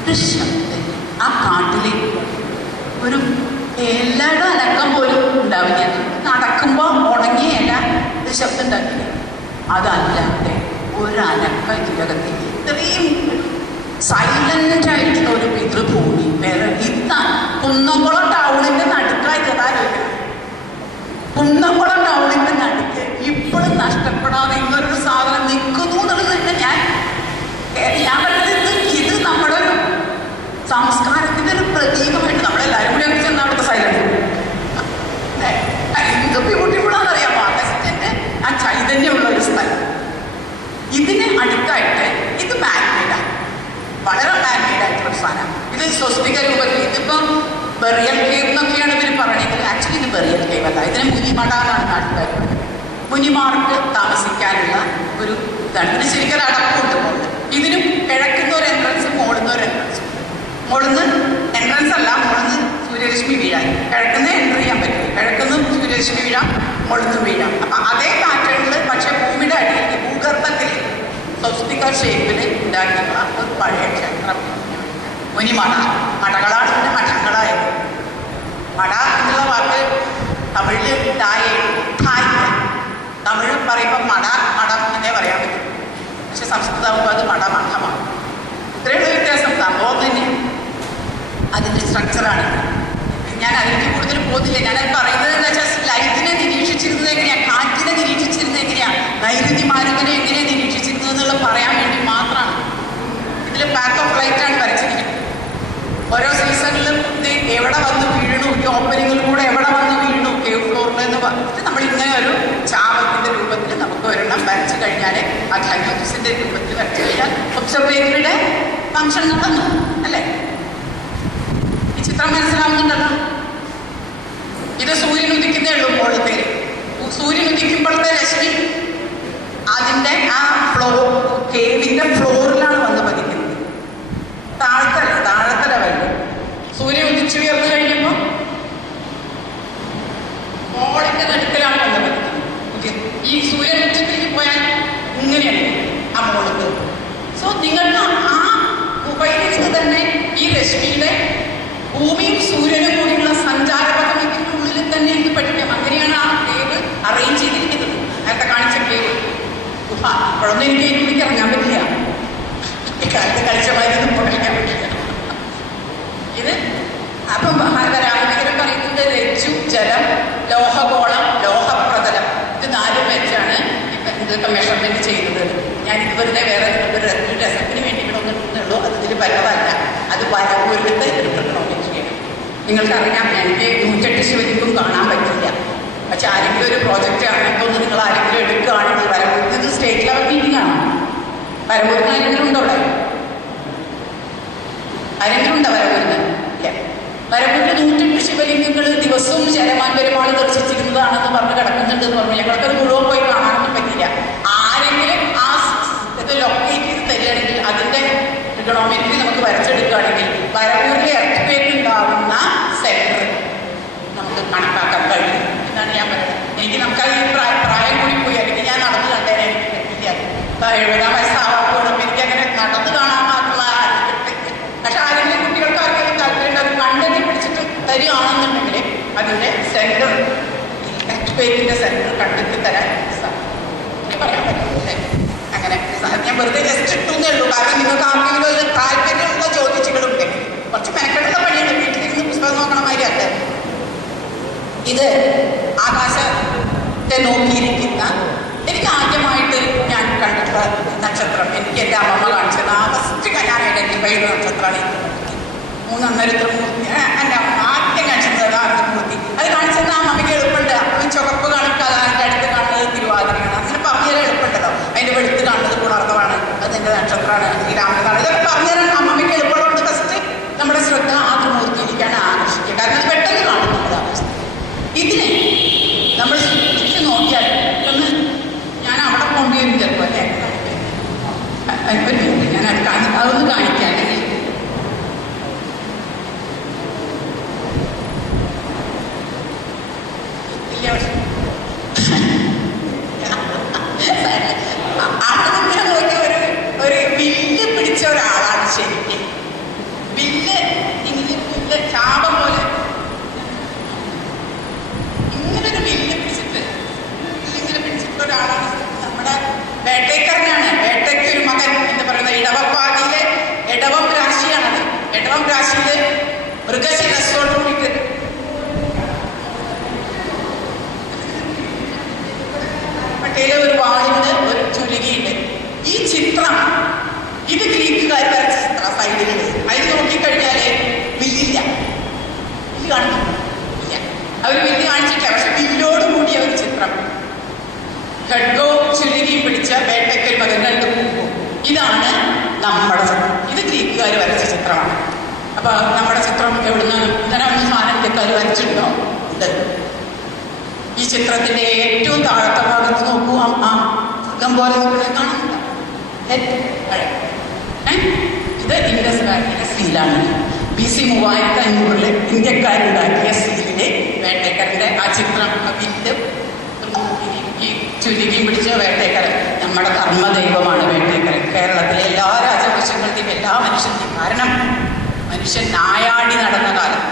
ഒരു ശബ്ദം. ആ കാട്ടിൽ ഒരു എല്ലാവരുടെ അനക്കം പോലും ഉണ്ടാവില്ല. നടക്കുമ്പോൾ ഉണങ്ങിയ എല്ലാ ശബ്ദം ഉണ്ടാക്കില്ല. അതല്ലാതെ ഒരനക്കം ഇതിനകത്ത് ഇത്രയും സൈലൻ്റ് ആയിട്ടുള്ള ഒരു പിതൃഭൂമി വേറെ ഇന്ന കുന്നംകുളം ടൗണിൻ്റെ നടുക്കായിട്ടാലോചന. കുന്നംകുളം ടൗണിൻ്റെ നടുക്ക് ഇപ്പോഴും നഷ്ടപ്പെടാതെ ഇങ്ങനൊരു സാധനം നിൽക്കുന്നു എന്നുള്ളത് തന്നെ ഞാൻ പറയുന്നത് ഇത് നമ്മുടെ ഒരു സംസ്കാരത്തിൻ്റെ ഒരു പ്രതീകമായിട്ട് നമ്മളെല്ലാവരും കൂടി ഒക്കെ ചെന്ന് അവിടുത്തെ സൈലൻറ്റ് എന്ത് ബ്യൂട്ടിഫുള്ളാണെന്നറിയാമോ അഗസ്റ്റിൻ്റെ ആ ചൈതന്യമുള്ള ഒരു സ്ഥലം. ഇതിന് അടുത്തായിട്ട് ഇത് മാൻമെയ്ഡാണ്, വളരെ മാൻമെയ്ഡായിട്ടുള്ള സാധനം. ഇത് സ്വസ്തിക രൂപത്തിൽ ഇതിപ്പം ബെറിയൽ കേവ് എന്നൊക്കെയാണ് ഇവർ പറയുന്നത്. ആക്ച്വലി ഇത് ബെറിയൽ കേവ് അല്ല, ഇതിന് മുനിമട എന്നാണ് നാട്ടുകാർ പറയുന്നത്. മുനിമാർക്ക് താമസിക്കാനുള്ള ഒരു ഇതാണ്. ഇതിന് ശരിക്കും ഒരു അടപ്പുണ്ട് മുകളിൽ. ഇതിനും കിഴക്കുന്ന ഒരു എൻട്രൻസ്, മോളുന്ന ഒരു എൻട്രൻസ്. മോളുന്ന് എൻട്രൻസ് അല്ല, മോളുന്ന് സൂര്യരശ്മി വീഴാൻ. കിഴക്കുന്ന എൻ്റർ ചെയ്യാൻ പറ്റും, കിഴക്കുന്ന സൂര്യരശ്മി വീഴാം, മോളുന്ന് വീഴാം. അപ്പം അതേ പാറ്റേണിൽ പക്ഷേ ഭൂമിയുടെ അടിയിൽ ഭൂഗർഭത്തിൽ സ്വസ്തിക ഷേപ്പിൽ ഉണ്ടാക്കിയുള്ള ഒരു പഴയ ക്ഷേത്രം മുനിമട. മടകളാണ് പിന്നെ മഠങ്ങളായത്. മട എന്നുള്ള വാക്ക് തമിഴിൽ ധായ്. തമിഴ് പറയുമ്പോൾ മഠം എന്നേ പറയാൻ പറ്റും. പക്ഷെ സംസ്കൃതമാകുമ്പോൾ അത് മഠമാണ്. ഇത്രയുള്ള വ്യത്യാസം. സംഭവം തന്നെ അതിൻ്റെ സ്ട്രക്ചറാണ്. ഞാൻ അതിലേക്ക് കൂടുതൽ പോകുന്നില്ല. ഞാനത് പറയുന്നത് എന്താ വെച്ചാൽ ലൈറ്റിനെ നിരീക്ഷിച്ചിരുന്നത് എങ്ങനെയാണ്, കാറ്റിനെ നിരീക്ഷിച്ചിരുന്നത് എങ്ങനെയാണ്, നൈരുതി മാരുതിനെ എങ്ങനെയാണ് നിരീക്ഷിച്ചിരുന്നത് എന്നുള്ളത് പറയാൻ വേണ്ടി മാത്രമാണ്. ഇതിൽ പാത്ത് ഓഫ് ലൈറ്റാണ് വരച്ചിരിക്കുന്നത്. ഓരോ സീസണിലും ഇത് എവിടെ വന്ന് വീഴണു, ഈ ഓപ്പനിങ്ങിൽ കൂടെ എവിടെ വന്ന് വീഴണു കേവ് ഫ്ലോറിൽ എന്ന് പറഞ്ഞിട്ട് നമ്മളിങ്ങനെ ഒരു ചാപത്തിൻ്റെ രൂപത്തിൽ നമുക്ക് ഒരെണ്ണം വരച്ചു കഴിഞ്ഞാൽ ആ ഹൈപ്പോസിൻ്റെ രൂപത്തിൽ വരച്ചു കഴിഞ്ഞാൽ ഒബ്സർവേറ്ററിയുടെ ഫംഗ്ഷൻ നടന്നു അല്ലേ? ഈ ചിത്രം മനസ്സിലാവുന്നുണ്ടല്ലോ. ഇത് സൂര്യൻ ഉദിക്കുന്നേ ഉള്ളൂ. മുകളിൽ സൂര്യൻ ഉദിക്കുമ്പോഴത്തെ രശ്മി അതിൻ്റെ ആ കേവിൻ്റെ ഫ്ലോറിലാണ് വന്ന് പതിക്കുന്നത്. താഴത്തെ ലെവലിൽ സൂര്യൻ ഉദിച്ചുയർന്നു കഴിഞ്ഞപ്പോൾ മോളിൻ്റെ നടുക്കലാണ് വന്ന് പതിക്കുന്നത്. ഈ സൂര്യൻ ഉച്ചത്തിലേക്ക് പോയാൽ ഇങ്ങനെയാണ് ആ മോളത്ത്. സോ നിങ്ങൾക്ക് ആ ഉപയോഗിച്ച് തന്നെ ഈ രശ്മിയുടെ ഭൂമിയും സൂര്യനും കൂടിയുള്ള സഞ്ചാരപഥം ഇതിൻ്റെ ഉള്ളിൽ തന്നെ ഇത് പഠിക്കാം. അങ്ങനെയാണ് ആ കേവ് അറേഞ്ച് ചെയ്തിരിക്കുന്നത്. നേരത്തെ കാണിച്ച കേവ് ഗുഹ. ഇപ്പോഴൊന്നും എനിക്ക് ഇതിലേക്ക് ഇറങ്ങാൻ പറ്റില്ല. ഇക്കാലത്ത് കളിച്ച മാതിരി ഇപ്പോൾ കളിക്കാൻ പറ്റില്ല. ഇത് അപ്പം രാമനഗരം പറയുന്നത് രജ്ജു, ജലം, ലോഹഗോളം, ലോഹപ്രതലം, ഇത് 4 വെച്ചാണ് ഇപ്പം ഇതൊക്കെ മെഷർമെൻറ്റ് ചെയ്യുന്നത്. ഞാനിത് വെറുതെ വേറെ ഒരു രസത്തിന് വേണ്ടി ഇവിടെ ഒന്നിട്ടുള്ളൂ. അത് ഇതിൽ പലതല്ല. അത് വരവൂരിലത്തെ ഒരു ടെക്നോളജിയാണ്. നിങ്ങൾക്കറിയാം, എനിക്ക് 108 ശിവലിംഗം കാണാൻ പറ്റില്ല. പക്ഷെ ആരെങ്കിലും ഒരു പ്രോജക്റ്റ് അങ്ങനത്തൊന്ന് നിങ്ങൾ ആരെങ്കിലും എടുക്കുകയാണെങ്കിൽ വരവൂരിൽ ഇത് സ്റ്റേറ്റ് ലെവൽ മീറ്റിംഗ് ആണ്. വരവൂരിന് ആരെങ്കിലും ഉണ്ടോ? അവിടെ ആരെങ്കിലും ഉണ്ടോ വരവൂരിന്? ഇല്ല. വരവൂരിൽ 108 ശിവലിംഗങ്ങൾ ദിവസവും ശരമാൻ പെരുമാൾ ദർശിച്ചിരുന്നതാണെന്ന് പറഞ്ഞ് കിടക്കുന്നുണ്ട് എന്ന് പറഞ്ഞു. ഞങ്ങൾക്കത് മുഴുവൻ പോയി കാണാനൊന്നും പറ്റില്ല. ആരെങ്കിലും ആ ഇത് ലൊക്കേറ്റ് ചെയ്ത് തരികയാണെങ്കിൽ അതിൻ്റെ ട്രിഗണോമെട്രി നമുക്ക് വരച്ചെടുക്കുകയാണെങ്കിൽ വരവൂരിലെ എർത്ത് ഉണ്ടാവുന്ന സെൻറ്റർ നമുക്ക് കണക്കാക്കാൻ കഴിയും. എന്നാണ് ഞാൻ പറയുന്നത്. എനിക്ക് നമുക്കത് ഈ പ്രായം കൂടി പോയി, അല്ലെങ്കിൽ ഞാൻ നടന്നു കണ്ടേനെ, എനിക്ക് പറ്റില്ല. 70 വയസ്സാവാത്തോടെ എനിക്ക് അങ്ങനെ നടന്നു കാണാൻ മാത്രമുള്ള. പക്ഷെ ആരെങ്കിലും കുട്ടികൾക്ക് ആർക്കെങ്കിലും താല്പര്യം അത് കണ്ടെത്തി പിടിച്ചിട്ട് തരികയാണെന്നുണ്ടെങ്കിൽ അതിൻ്റെ സെൻറ്റർ, എക്സ്പേറ്റിൻ്റെ സെൻറ്റർ കണ്ടെത്തി തരാൻ സാധിക്കും. പറയാൻ പറ്റില്ലേ? അങ്ങനെ ഞാൻ വെറുതെ ജസ്റ്റ് ഇട്ടുന്നേ ഉള്ളൂ. കാരണം നിങ്ങൾക്ക് ആർക്കെങ്കിലും ഒരു താല്പര്യമുള്ള ചോദിച്ചുകളുണ്ടെങ്കിൽ കുറച്ച് മെനക്കെട്ടുള്ള പണിയുണ്ട്. വീട്ടിലിരുന്ന് പുസ്തകം നോക്കണ മാതിരിയല്ല ഇത്. ആകാശത്തെ നോക്കിയിരിക്കുന്ന, എനിക്ക് ആദ്യമായിട്ട് ഞാൻ കണ്ടിട്ടുള്ള നക്ഷത്രം എനിക്ക് എൻ്റെ അമ്മമ്മ കാണിച്ചത്. ആ ഫസ്റ്റ് ഞാൻ ഐഡൻറ്റിഫൈ ചെയ്ത നക്ഷത്രമാണ് ഈ മൂന്നന്നരത്രമൂർത്തി. എൻ്റെ അമ്മ ആദ്യം കാണിച്ചത് ആനന്ദമൂർത്തി. അത് കാണിച്ചത് ആ അമ്മയ്ക്ക് എളുപ്പമുണ്ട്. അപ്പം ചുവപ്പ് കണക്ക് അതിൻ്റെ അടുത്ത് കാണുന്നത് തിരുവാതിരയാണ്. അങ്ങനെ പറഞ്ഞാൽ എളുപ്പമുണ്ടല്ലോ. അതിൻ്റെ വെളുത്ത് കാണുന്നത് പുണർന്നതാണ്, അതിൻ്റെ നക്ഷത്രമാണ് ശ്രീരാമനാണ്. ഇതൊക്കെ പറഞ്ഞാൽ അമ്മയ്ക്ക് എളുപ്പമുള്ളത് ഫസ്റ്റ് നമ്മുടെ ശ്രദ്ധ ആ ത്രിമൂർത്തിയിലേക്കാണ് ആകർഷിക്കുക. കാരണം അത് പെട്ടെന്ന് കാണുന്നത് അവസ്ഥ. ഇതിനെ നമ്മൾ സൂക്ഷിച്ച് നോക്കിയാൽ ഒന്ന് ഞാൻ അവിടെ കൊണ്ടുവരും ചിലപ്പോൾ അല്ലേ, ഞാൻ അതൊന്ന് കാണിക്കാൻ അവിടെ ഇങ്ങനെ നോക്കിയ ഒരു വില്ല് പിടിച്ച ഒരാളാണ് ശരിക്കും. വില്ല് ഇങ്ങനെ വില്ല് ചാപം പോലെ ഇങ്ങനൊരു വില്ല് പിടിച്ചിട്ട് ഇങ്ങനെ പിടിച്ചിട്ടുള്ള ഒരാളാണ് നമ്മുടെ വേട്ടേക്കറിനാണ്. വേട്ടയ്ക്ക് ഒരു മകൻ എന്ന് പറയുന്നത് ഇടവപ്പാടിയിലെ ഇടവം രാശിയാണത്. ഇടവം രാശിയില് മൃഗശിരസ്സോട് കൂടിയിട്ട് പട്ടേല് ഒരു വാളുണ്ട്, ഒരു ചുരുകിയുണ്ട്. ഈ ചിത്രം ഇത് ഗ്രീക്കുകാർ വരച്ച ചിത്രം. സൈഡിലുണ്ട്. അതിൽ നോക്കിക്കഴിഞ്ഞാല് വില്ലില്ല, വില്ല് കാണിക്കുന്നു ഇല്ല. അവർ വില്ല് കാണിച്ചിട്ടില്ല, പക്ഷെ വില്ലോട് കൂടിയ ഒരു ചിത്രം. ഖഡ്ഗവും ചുരുകിയും പിടിച്ച വേട്ടയ്ക്കൊരു മകൻ രണ്ട് പൂവും. ഇതാണ് നമ്മുടെ ചിത്രം. ഇത് ഗ്രീക്കുകാർ വരച്ച ചിത്രമാണ്. അപ്പൊ നമ്മുടെ ചിത്രം എവിടുന്ന് ധനവൻ സാധനത്തേക്കാർ വരച്ചിട്ടുണ്ടോ? ഉണ്ട്. ഈ ചിത്രത്തിന്റെ ഏറ്റവും താഴത്തെ ഭാഗത്ത് നോക്കൂ, ആ മൃഗം പോലെ കാണുന്നുണ്ടോ? ഇത് ഇൻഡസ് വാലിയിലെ സീലാണ്. BC 3500 ഇന്ത്യക്കാരുണ്ടാക്കിയ സീലിലെ വേട്ടേക്കരന്റെ ആ ചിത്രം. വില്ല് ഈ ചുരുകിയും പിടിച്ച വേട്ടേക്കരൻ നമ്മുടെ കർമ്മദൈവമാണ് വേട്ടേക്കരൻ. കേരളത്തിലെ എല്ലാ രാജവംശങ്ങളുടെയും എല്ലാ മനുഷ്യന്റെയും. കാരണം മനുഷ്യൻ നായാടി നടന്ന കാലം,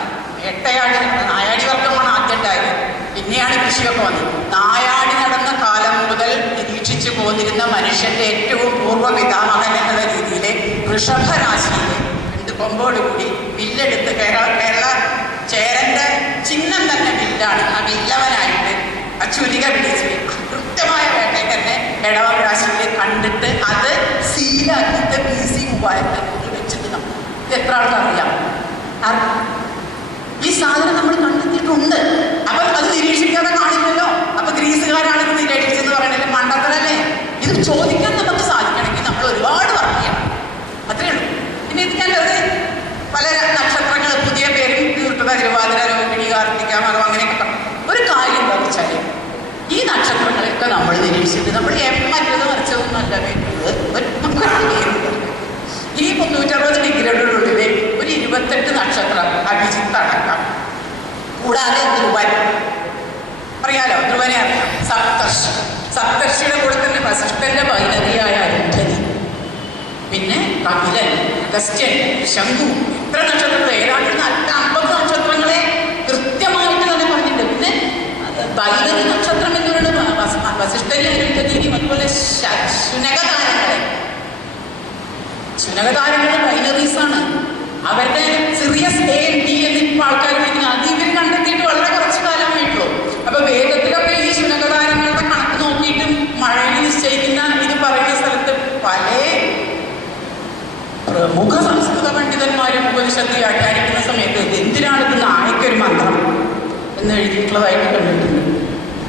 വേട്ടയാടി നടന്ന, നായാടി വർഗമാണ് ആദ്യം ഉണ്ടായത്, പിന്നെയാണ് കൃഷിയൊക്കെ വന്നത്. നായാടി നടന്ന കാലം മുതൽ നിരീക്ഷിച്ചു പോന്നിരുന്ന മനുഷ്യന്റെ ഏറ്റവും പൂർവ്വ പിതാമഹൻ എന്നുള്ള രീതിയിൽ വൃഷഭരാശിയിൽ 2 കൊമ്പോടുകൂടി വില്ലെടുത്ത് കേരള ചേരന്റെ ചിഹ്നം തന്നെ വില്ലാണ്. ആ വില്ലവനായിട്ട് ആ ചുരിക പിടിച്ച് കൃത്യമായ വേട്ടയ്ക്കന്നെ ഇടവം രാശിയിൽ കണ്ടിട്ട് അത് സീലാക്കിയിട്ട് BC 3000 വെച്ചിട്ട് നമ്മൾ ഇത് എത്ര ആൾക്കറിയാം? ഈ സാധനം നമ്മൾ കണ്ടെത്തിയിട്ടുണ്ട്. അപ്പൊ അത് നിരീക്ഷിക്കാതെ കാണില്ലല്ലോ. അപ്പൊ ഗ്രീസുകാരാണ് ഇത് നിരീക്ഷിച്ചെന്ന് പറയണത് മണ്ടത്തരല്ലേ? ഇത് ചോദിക്കാൻ നമുക്ക് സാധിക്കണമെങ്കിൽ നമ്മൾ ഒരുപാട് വർക്ക് ചെയ്യണം. അത്രേ ഉള്ളൂ. പിന്നെ ഇത് ഞാൻ വെറുതെ പല നക്ഷത്രങ്ങൾ പുതിയ പേരും തീർത്തത, തിരുവാതിര, രോഹിണി, കാർത്തിക, മകം അങ്ങനെയൊക്കെ ഒരു കാര്യം എന്താ വെച്ചാൽ ഈ നക്ഷത്രങ്ങളൊക്കെ നമ്മൾ നിരീക്ഷിച്ചിട്ട് നമ്മൾ മറ്റത് വരച്ചതൊന്നുമല്ല വരുന്നത്. നമുക്കൊരു പേരുണ്ട്. ഈ 360 ഡിഗ്രിയുടെ ഉള്ളിൽ ഒരു 28 നക്ഷത്രം അഭിജിത്ത് അടക്കം, കൂടാതെ ധ്രുവൻ അറിയാലോ, ധ്രുവനെ അറിയാം. സപ്തർഷി, സപ്തർഷിയുടെ കൂടെ തന്നെ വസിഷ്ഠന്റെ വൈനതിയായ അരുന്ധതി, പിന്നെ കപിലൻ, അഗസ്ത്യൻ, ശംഖു, ഇത്ര നക്ഷത്രങ്ങൾ ഏതാണ്ട് 50 നക്ഷത്രങ്ങളെ കൃത്യമായിട്ട് തന്നെ പറഞ്ഞിട്ടുണ്ട്. പിന്നെ വൈനതി നക്ഷത്രം എന്ന് പറയുന്നത് വസിഷ്ഠനെ, അരുന്ധതിയും അതുപോലെ ശുനകതാരങ്ങൾ ബൈനറീസാണ്. അവരുടെ സിറിയസ് A and D എന്ന് ഇപ്പോൾ ആൾക്കാർ വിളിക്കുന്നത് അത് ഇവർ കണ്ടെത്തിയിട്ട് വളരെ കുറച്ച് കാലമായിട്ടുള്ളൂ. അപ്പൊ വേഗത്തിലൊക്കെ ഈ ശുനകതാരങ്ങളുടെ കണക്ക് നോക്കിയിട്ട് മഴയെ നിശ്ചയിക്കുന്ന ഇത് പറയുന്ന സ്ഥലത്ത് പല പ്രമുഖ സംസ്കൃത പണ്ഡിതന്മാരും ഉപനിഷത്ത് വ്യാഖ്യാനിക്കുന്ന സമയത്ത് എന്തിനാണ് ഇത് നായക്കൊരു മന്ത്രം എന്ന് എഴുതിയിട്ടുള്ളതായിട്ട് കണ്ടിട്ടുണ്ട്.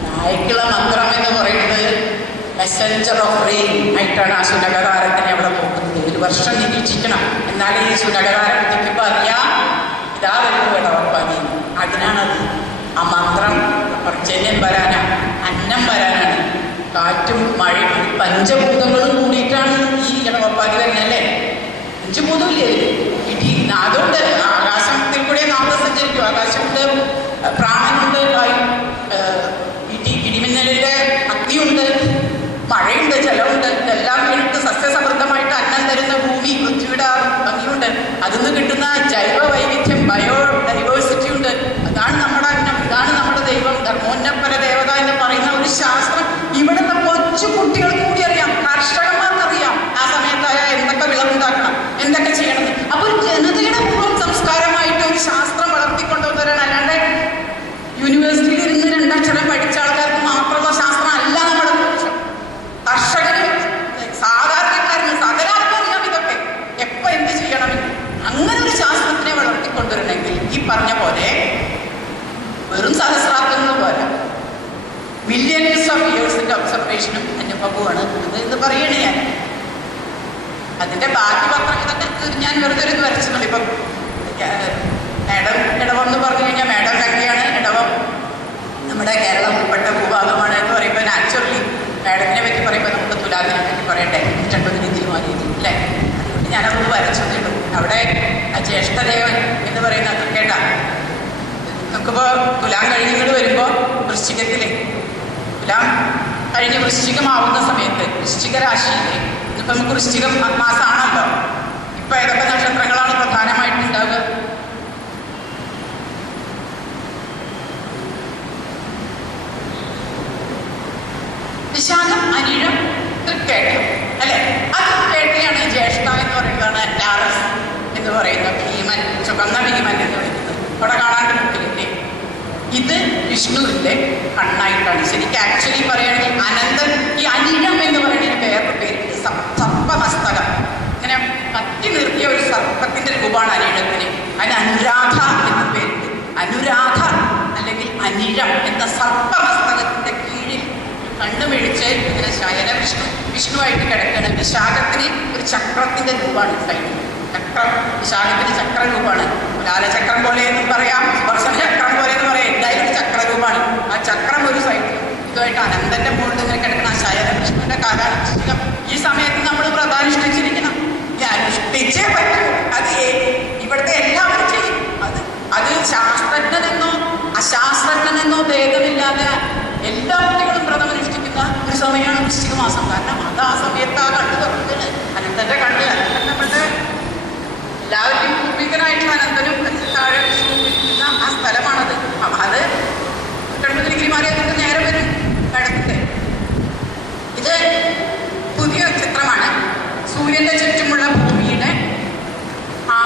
നായക്കുള്ള മന്ത്രം എന്ന് പറയുന്നത് മെസ്സഞ്ചർ ഓഫ് റെയിൻ ആയിട്ടാണ് ആ ശുനകതാരത്തിനെ അവിടെ നോക്കുന്നത്. 1 വർഷം നിരീക്ഷിക്കണം, എന്നാലേ ഈ ശുനകതാരം കുതിക്കുമ്പോൾ അറിയാം ഇതാ വരുന്നത് ഇടവപ്പാതി. അതിനാണത്. ആ മന്ത്രം പർജന്യം വരാനാണ്, അന്നം വരാനാണ്, കാറ്റും മഴയും പഞ്ചഭൂതങ്ങളും കൂടിയിട്ടാണ് ഈ ഇടവപ്പാതി വരുന്നല്ലേ. 5 ഭൂതമില്ലേ ഇടി, നാദമുണ്ട്, ആകാശത്തിൽ കൂടെ നാദം സഞ്ചരിക്കും. ആകാശമുണ്ട്, പ്രാണനുണ്ട്, ജൈവ വൈവിധ്യം, ബയോഡൈവേഴ്സിറ്റി ഉണ്ട്. ഇതാണ് നമ്മുടെ ദൈവം, ധർമ്മോന്നപര ദേവത എന്ന് പറയുന്ന ഒരു ശാസ്ത്രം ഇവിടുത്തെ കൊച്ചു കുട്ടികൾക്ക് കൂടി അറിയാം, കർഷകന്മാർക്കറിയാം ആ സമയത്തായ എന്തൊക്കെ വിളവുണ്ടാക്കണം, എന്തൊക്കെ ചെയ്യണം. അപ്പോൾ ജനതയുടെ പൂർവ്വം സംസ്കാരമായിട്ട് ഒരു ശാസ്ത്രം വളർത്തിക്കൊണ്ടുവന്നവരാണ്. അല്ലാണ്ട് യൂണിവേഴ്സിറ്റിയിൽ ഇരുന്ന് രണ്ടക്ഷരം പഠിച്ച ആൾക്കാർക്ക് മാത്രമുള്ള ശാസ്ത്രം അല്ല നമ്മുടെ ലക്ഷ്യം. കർഷകരും സാധാരണക്കാരന് സകലാർക്കും അറിയാം ഇതൊക്കെ എപ്പോൾ എന്ത് ചെയ്യണമെന്ന്. അങ്ങനെ ഒരു ശാസ്ത്രത്തിനെ വളർത്തിക്കൊണ്ടുവരണമെങ്കിൽ ഈ പറഞ്ഞ പോലെ വെറും സഹസ്രാബ്ദങ്ങൾ പോലെ മില്യൻസ് ഓഫ് ഇയേഴ്സിന്റെ ഒബ്സർവേഷനും അനുഭവമാണ് എന്ന് പറയണേ. ഞാൻ അതിന്റെ ബാക്കി പത്രം ഇതൊക്കെ ഞാൻ വെറുതെ ഒരു വരച്ചത്. ഇപ്പം ഇടവം എന്ന് പറഞ്ഞു കഴിഞ്ഞാൽ മേഡം രംഗയാണ്. ഇടവം നമ്മുടെ കേരളം ഉൾപ്പെട്ട ഭൂഭാഗമാണ് എന്ന് പറയുമ്പോൾ നാച്ചുറലി മേഡത്തിനെ പറ്റി പറയുമ്പോൾ നമുക്ക് തുലാദിനെ പറ്റി പറയണ്ടേ, 2 രീതിയിൽ മാറിയത് അല്ലേ. അതുകൊണ്ട് ഞാനത് വരച്ചതേള്ളൂ. അവിടെ ആ ജ്യേഷ്ഠദേവൻ എന്ന് പറയുന്ന കേട്ടാ നമുക്കിപ്പോൾ തുലാം കഴിഞ്ഞിങ്ങോട് വരുമ്പോൾ വൃശ്ചികത്തിലെ തുലാം കഴിഞ്ഞ് വൃശ്ചികമാവുന്ന സമയത്ത് വൃശ്ചിക രാശിയിലെ ഇപ്പം നമുക്ക് വൃശ്ചികം മാസമാണല്ലോ. ഇപ്പം ഏതൊക്കെ നക്ഷത്രങ്ങളാണ് പ്രധാനമായിട്ടുണ്ടാവുക? വിശാഖം, അനിഴം, തൃക്കേട്ടം അല്ലെ. ആ തൃക്കേട്ടയാണ് ജ്യേഷ്ഠ എന്ന് പറയുന്നതാണ് ടാറസ് എന്ന് പറയുന്ന ഭീമൻ, ചുവന്ന ഭീമൻ എന്ന് വിളിക്കുന്നത്. അവിടെ കാണാണ്ട് മുക്കിലില്ലേ. ഇത് വിഷ്ണുവിന്റെ കണ്ണായിട്ടാണ്. ശരിക്കും ആക്ച്വലി പറയുകയാണെങ്കിൽ അനന്തൻ, ഈ അനിഴം എന്ന് പറയുന്നതിന് വേറൊരു പേര് സർപ്പമസ്തകം, ഇങ്ങനെ പറ്റി നിർത്തിയ ഒരു സർപ്പത്തിന്റെ രൂപമാണ് അനിഴത്തിന്. അതിന് അനുരാധ എന്ന പേരുണ്ട്. അനുരാധ അല്ലെങ്കിൽ അനിഴം എന്ന സർപ്പമസ്തകത്തിന്റെ കീഴിൽ കണ്ണു പിടിച്ച് ഇങ്ങനെ ശയന വിഷ്ണുവായിട്ട് കിടക്കുകയാണ്. വിശാഖത്തിന് ഒരു ചക്രത്തിന്റെ രൂപമാണ് സൈഡിൽ. ചക്രം, വിശാഖത്തിന് ചക്രരൂപമാണ്. ലാലചക്രം പോലെ എന്നും പറയാം, സുദർശന ചക്രം പോലെ എന്ന് പറയാം. എന്തായാലും ചക്രരൂപമാണ്. ആ ചക്രം ഒരു സൈഡിൽ ഇതുമായിട്ട് അനന്തന്റെ മുകളിൽ ഇങ്ങനെ കിടക്കുന്ന ആ ശയന വിഷ്ണുവിന്റെ കാലാനുഷ്ഠികം ഈ സമയത്ത് നമ്മൾ പ്രധാനുഷ്ഠിച്ചിരിക്കണം. ഈ അനുഷ്ഠിച്ചേ പറ്റൂ. അത് ഇവിടുത്തെ എല്ലാവരും ചെയ്യും. അത് ശാസ്ത്രജ്ഞനെന്നോ അശാസ്ത്രജ്ഞനെന്നോ ഭേദമില്ലാതെ എല്ലാ കുട്ടികളും വ്രതമനുഷ്ഠിക്കുന്ന ഒരു സമയമാണ് വൃശ്ചിക മാസം. കാരണം അത് ആ സമയത്ത് ആ കണ്ണ് തുറക്കുന്നത് അനന്തന്റെ കണ്ണ്. അനന്തൻ നമ്മുടെ എല്ലാവരും പൂർവികനായിട്ടുള്ള അനന്തനും താഴെ വിഷ്ണുവിരിക്കുന്ന ആ സ്ഥലമാണത്. അത് 90 ഡിഗ്രി മാറി അതിന്റെ നേരെ വരും കിഴക്കിട്ട്. ഇത് പുതിയ ചിത്രമാണ്. സൂര്യന്റെ ചുറ്റുമുള്ള ഭൂമിയുടെ ആ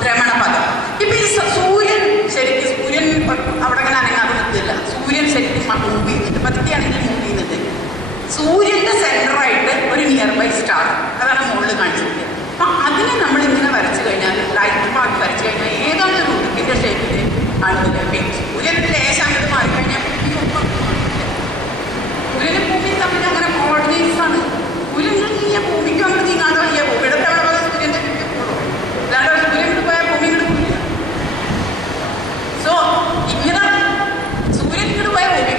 ഭ്രമണപഥം. ഇപ്പൊ ഈ ശരിക്കും സൂര്യൻ അവിടെ അങ്ങനെ അനങ്ങാതെ നിൽക്കില്ല. സൂര്യൻ ശരിക്കും മൂവ് ചെയ്യുന്നുണ്ട്, പതുക്കെയാണെങ്കിൽ മൂവ് ചെയ്യുന്നുണ്ട്. സൂര്യന്റെ സെന്ററായിട്ട് ഒരു നിയർ ബൈ സ്റ്റാർ, അതാണ് മുകളിൽ കാണിച്ചിട്ടുണ്ട്. അപ്പൊ അതിനെ നമ്മളിങ്ങനെ വരച്ചു കഴിഞ്ഞാൽ, ലൈറ്റ് മാർക്ക് വരച്ചു കഴിഞ്ഞാൽ ഏതാണ് ഒരു ഉടുക്കിന്റെ ഷേപ്പിൽ ആണെന്നില്ല. സൂര്യന്റെ ലേശം അങ്ങോട്ട് മാറിക്കഴിഞ്ഞാൽ സൂര്യനും ഭൂമിയും തമ്മിൽ അങ്ങനെ കോർഡിനേറ്റ്സ് ആണ്. സൂര്യൻ നീ ഭൂമിക്ക് അങ്ങോട്ട് നീങ്ങാണ്ട് വയ്യ. ഭൂമിയുടെ തവണ സൂര്യന്റെ ചുറ്റും അല്ലാണ്ട് സൂര്യൻ കൊണ്ട് പോയാൽ ഭൂമി ഇങ്ങോട്ട് പോയില്ല. സോ ഇങ്ങനെ സൂര്യൻ ഇങ്ങോട്ട് പോയാൽ ഭൂമി,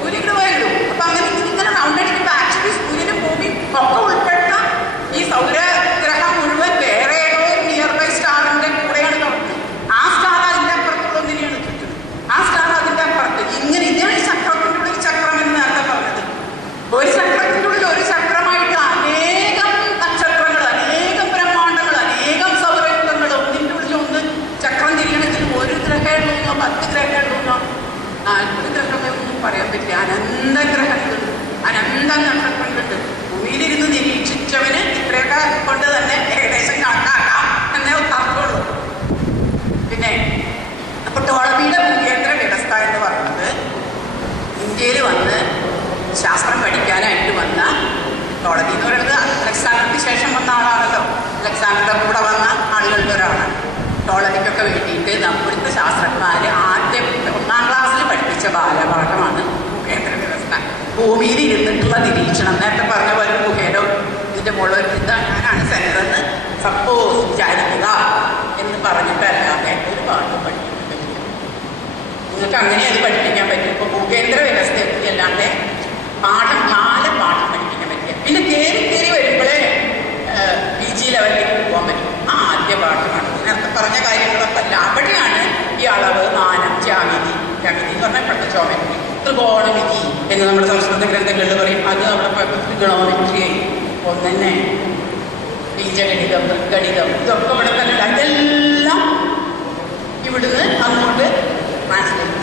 സൂര്യൻ ഇങ്ങോട്ട് പോയാൽ ഇടും. അപ്പൊ അങ്ങനെ ഇങ്ങനെ റൗണ്ട് അടിക്കുമ്പോൾ ആക്ച്വലി സൂര്യനും ഭൂമിയും ഒക്കെ ഉൾപ്പെട്ട ഈ സൗരഗ്രഹം മുഴുവൻ വേറെ ഏതോ നിയർ ബൈ സ്റ്റാറിന്റെ കൂടെയാണ് കിടക്കുന്നത്. ആ സ്റ്റാർ അതിന്റെ അപ്പുറത്തുള്ള ഒന്നിനെയാണ് ചുറ്റുന്നത്. ആ സ്റ്റാർ അതിന്റെ അപ്പുറത്ത്. ഇങ്ങനെ ഇതാണ് ഈ ചക്രത്തിന്റെ ഉള്ളിൽ ചക്രം എന്ന് നേരത്തെ പറഞ്ഞത്. ഒരു ചക്രത്തിന്റെ ഉള്ളിൽ ഒരു ചക്രമായിട്ട് അനേകം നക്ഷത്രങ്ങൾ, അനേകം ബ്രഹ്മാണ്ടങ്ങൾ, അനേകം സൗരയുഗങ്ങൾ ഒന്നിന്റെ ഉള്ളിൽ ഒന്ന് ചക്രം തിരിയണമെങ്കിൽ 1 ഗ്രഹമുള്ളോ 10 ഗ്രഹമുള്ളോ 40 ഗ്രഹങ്ങളൊന്നും പറയാൻ പറ്റില്ല. അനന്ത ഗ്രഹങ്ങളുണ്ട്, അനന്ത നക്ഷത്രങ്ങളുണ്ട്. ഭൂമിയിലിരുന്ന് നിരീക്ഷിച്ചവന് ഇത്രയൊക്കെ കൊണ്ട് തന്നെ ഏകദേശം കണക്കാക്കാം എന്നേ ഉത്തർക്കുള്ളൂ. പിന്നെ അപ്പൊ ടോളമിയുടെ ഭൂകേന്ദ്ര വ്യവസ്ഥ എന്ന് പറയുന്നത് ഇന്ത്യയിൽ വന്ന് ശാസ്ത്രം പഠിക്കാനായിട്ട് വന്ന ടോളമി എന്ന് പറയുന്നത് അലക്സാണ്ടർക്ക് ശേഷം വന്ന ആളാണല്ലോ. അലക്സാണ്ടറുടെ കൂടെ വന്ന ആളുകളുടെ ഒരാളാണ്. ടോളമിക്കൊക്കെ വേണ്ടിയിട്ട് ഇവിടുത്തെ ശാസ്ത്രജ്ഞന്മാർ ആദ്യം 1ാം ക്ലാസ്സിൽ പഠിപ്പിച്ച ബാലപാഠമാണ് ഭൂകേന്ദ്ര വ്യവസ്ഥ. ഭൂമിയിൽ ഇരുന്നിട്ടുള്ള നിരീക്ഷണം. നേരത്തെ പറഞ്ഞ പോലെ ഗുഹയുടെ ഇതിന്റെ മുകളിൽ ഞാനാണ് സെന്ററെന്ന് സപ്പോസ് വിചാരിക്കുക എന്ന് പറഞ്ഞിട്ടല്ലാതെ ഒരു പാഠം പഠിക്കാൻ പറ്റില്ല. നിങ്ങൾക്ക് അങ്ങനെ അത് പഠിപ്പിക്കാൻ പറ്റും. ഇപ്പൊ ഭൂകേന്ദ്ര വ്യവസ്ഥയൊക്കെ അല്ലാണ്ട് പാഠം 4 പാഠം പഠിപ്പിക്കാൻ പറ്റില്ല. പിന്നെ കയറി വരുമ്പോഴേ PG ലെവലിലേക്ക് പോകാൻ പറ്റും. ആ ആദ്യ പാഠമാണ്. നേരത്തെ പറഞ്ഞ കാര്യങ്ങളൊക്കെ അല്ല. അവിടെയാണ് ഈ അളവ്, മാനം, ജ്യാമിതി എന്ന് പറഞ്ഞാൽ പെട്ട ജോമെട്രി, ത്രികോണമിതി എന്ന് നമ്മുടെ സംസ്കൃത ഗ്രന്ഥങ്ങളിൽ പറയും. അത് അവിടെ പോയപ്പോൾ ത്രികോണമിതി ഒന്നെ ബീജഗണിതം, ഗണിതം ഇതൊക്കെ ഇവിടെ തന്നെ. ഇതെല്ലാം ഇവിടുന്ന് അങ്ങോട്ട് ട്രാൻസ്ലേറ്റ്.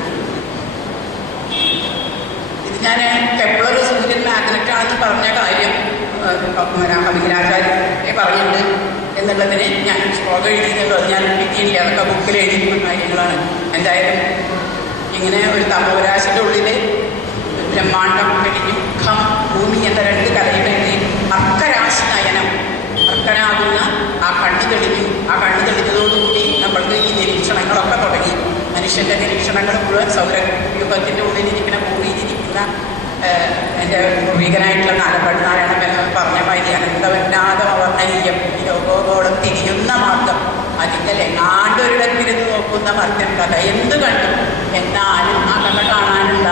ഇത് ഞാൻ കെപ്ലർ സൂര്യൻ മാഗ്നറ്റ് ആണെന്ന് പറഞ്ഞ കാര്യം അഭിലാചാര്യെ പറഞ്ഞിട്ടുണ്ട് എന്നുള്ളതിന് ഞാൻ ശ്ലോകം എഴുതിയിട്ടുണ്ടോ അത് ഞാൻ കിട്ടിയില്ല. അതൊക്കെ ബുക്കിൽ എഴുതിയിരിക്കുന്ന കാര്യങ്ങളാണ്. എന്തായാലും ഇങ്ങനെ ഒരു തപോരാശിൻ്റെ ഉള്ളിൽ ബ്രഹ്മാണ്ടം മുഖം ഭൂമി എന്ന രണ്ട് കഥയുടെ അർക്കരാശി നയനം, അർക്കനാകുന്ന ആ കണ്ണ് തെളിഞ്ഞു. ആ കണ്ണ് തെളിഞ്ഞതോടുകൂടി നമ്മൾക്ക് ഈ നിരീക്ഷണങ്ങളൊക്കെ തുടങ്ങി. മനുഷ്യൻ്റെ നിരീക്ഷണങ്ങൾ മുഴുവൻ സൗരയുഗത്തിൻ്റെ ഉള്ളിലിരിക്കുന്ന ഭൂമിയിലിരിക്കുന്ന എൻ്റെ പൂർവികനായിട്ടുള്ള നാലപ്പാട് നാരായണൻ പറഞ്ഞ മാതിരി അനന്തവന്നാദം അവർണ്ണനീയം ഈ ലോകോഗോളം തിരിയുന്ന മാർഗം അതിൻ്റെ ലെങ്ങാണ്ടൊരിടത്തിരുന്ന് നോക്കുന്ന മർദ്ദൻ കഥ എന്ത് കണ്ടു എന്നാലും ആ കഥ കാണാനുള്ള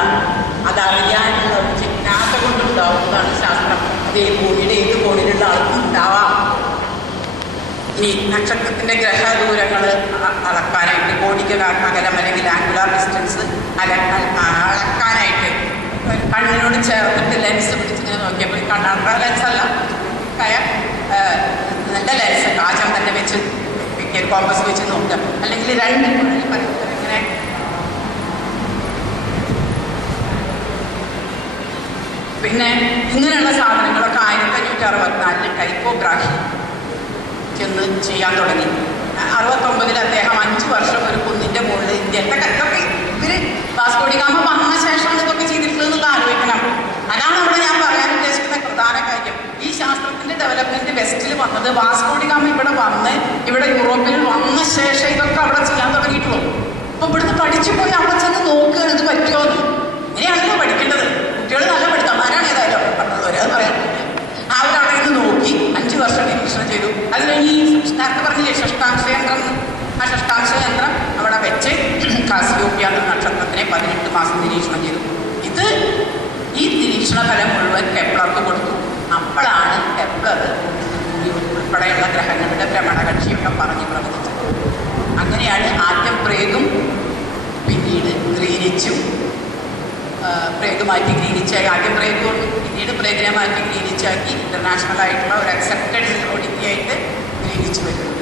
അതറിയാനുള്ള ഒരു ജിജ്ഞാസ കൊണ്ടുണ്ടാവുന്നതാണ് ശാസ്ത്രം. അത് ഈ ഭൂമിയുടെ ഏത് കോണിലുള്ള ആൾക്കും ഉണ്ടാവാം. ഇനി നക്ഷത്രത്തിൻ്റെ ഗ്രഹദൂരങ്ങൾ അളക്കാനായിട്ട് കോടിക്ക് അകലം അല്ലെങ്കിൽ ആംഗുലാർ ഡിസ്റ്റൻസ് അളക്കാനായിട്ട് കണ്ണിനോട് ചേർത്തിട്ട് ലെൻസ് പിടിച്ചിങ്ങനെ നോക്കിയപ്പോൾ കണ്ണാട ലെൻസല്ല, നല്ല ലെൻസ് കാചം തന്നെ വെച്ച് കോമ്പസ് വെച്ച് നോക്കുക. അല്ലെങ്കിൽ രണ്ട് ഇങ്ങനെ പിന്നെ ഇങ്ങനെയുള്ള സാധനങ്ങളൊക്കെ 1564 ടൈപ്പോഗ്രാഫി ചെന്ന് ചെയ്യാൻ തുടങ്ങി. 69 അദ്ദേഹം 5 വർഷം ഒരു കുന്നിൻ്റെ മുകളിൽ ഇന്ത്യൻ്റെ ഇതൊക്കെ ഇവർ വാസ്കോഡിഗാമ വന്ന ശേഷമാണ് ഇതൊക്കെ ചെയ്തിട്ടുള്ളതെന്ന് ആലോചിക്കണം. അതാണ് അവിടെ ഞാൻ പറയാൻ ഉദ്ദേശിക്കുന്ന പ്രധാന കാര്യം. ഈ ശാസ്ത്രത്തിൻ്റെ ഡെവലപ്മെൻറ്റ് വെസ്റ്റിൽ വന്നത് വാസ്കോഡിഗാമ ഇവിടെ വന്ന് ഇവിടെ യൂറോപ്പിൽ വന്ന ശേഷം ഇതൊക്കെ അവിടെ ചെയ്യാൻ തുടങ്ങിയിട്ടുള്ളൂ. അപ്പോൾ ഇവിടുന്ന് പഠിച്ചു പോയി അവിടെ ചെന്ന് നോക്കുകയാണ് ഇത് പറ്റുമോ എന്ന്. ഇങ്ങനെയാണല്ലോ പഠിക്കേണ്ടത്. കുട്ടികൾ നല്ല പഠിത്തമാരാണ് ഏതായാലും പറഞ്ഞത് വരെ അത് പറയാൻ പറ്റില്ല. അവരവിടെ നിന്ന് നോക്കി 5 വർഷം നിരീക്ഷണം ചെയ്തു. അത് കഴിഞ്ഞ് ഈ നേരത്തെ പറഞ്ഞില്ലേ ഷഷ്ടാംശ യന്ത്രം, ആ ഷഷ്ടാംശ യന്ത്രം അവിടെ വെച്ച് കാസിയോപ്യ എന്ന നക്ഷത്രത്തിനെ 18 മാസം നിരീക്ഷണം ചെയ്തു. ഇത് ഈ നിരീക്ഷണ ഫലം മുഴുവൻ കെപ്ലർക്ക് കൊടുത്തു. അപ്പോഴാണ് കെപ്ലർ ഉൾപ്പെടെയുള്ള ഗ്രഹങ്ങളുടെ ഭ്രമണകക്ഷിയൊക്കെ പറഞ്ഞ് പ്രവചിച്ചത്. അങ്ങനെയാണ് ആദ്യം പ്രേഗും പിന്നീട് ഗ്രീനിച്ചും പ്രേഗ് മാറ്റി ഗ്രീനിച്ചായി. ആദ്യം പ്രേഗ് കൊണ്ടു, പിന്നീട് പ്രേഗിനെ മാറ്റി ഗ്രീനിച്ചാക്കി ഇൻ്റർനാഷണൽ ആയിട്ടുള്ള ഒരു അക്സെപ്റ്റഡ് സീറോഡിറ്റി ആയിട്ട് ഗ്രീനിച്ച് വരുന്നത്.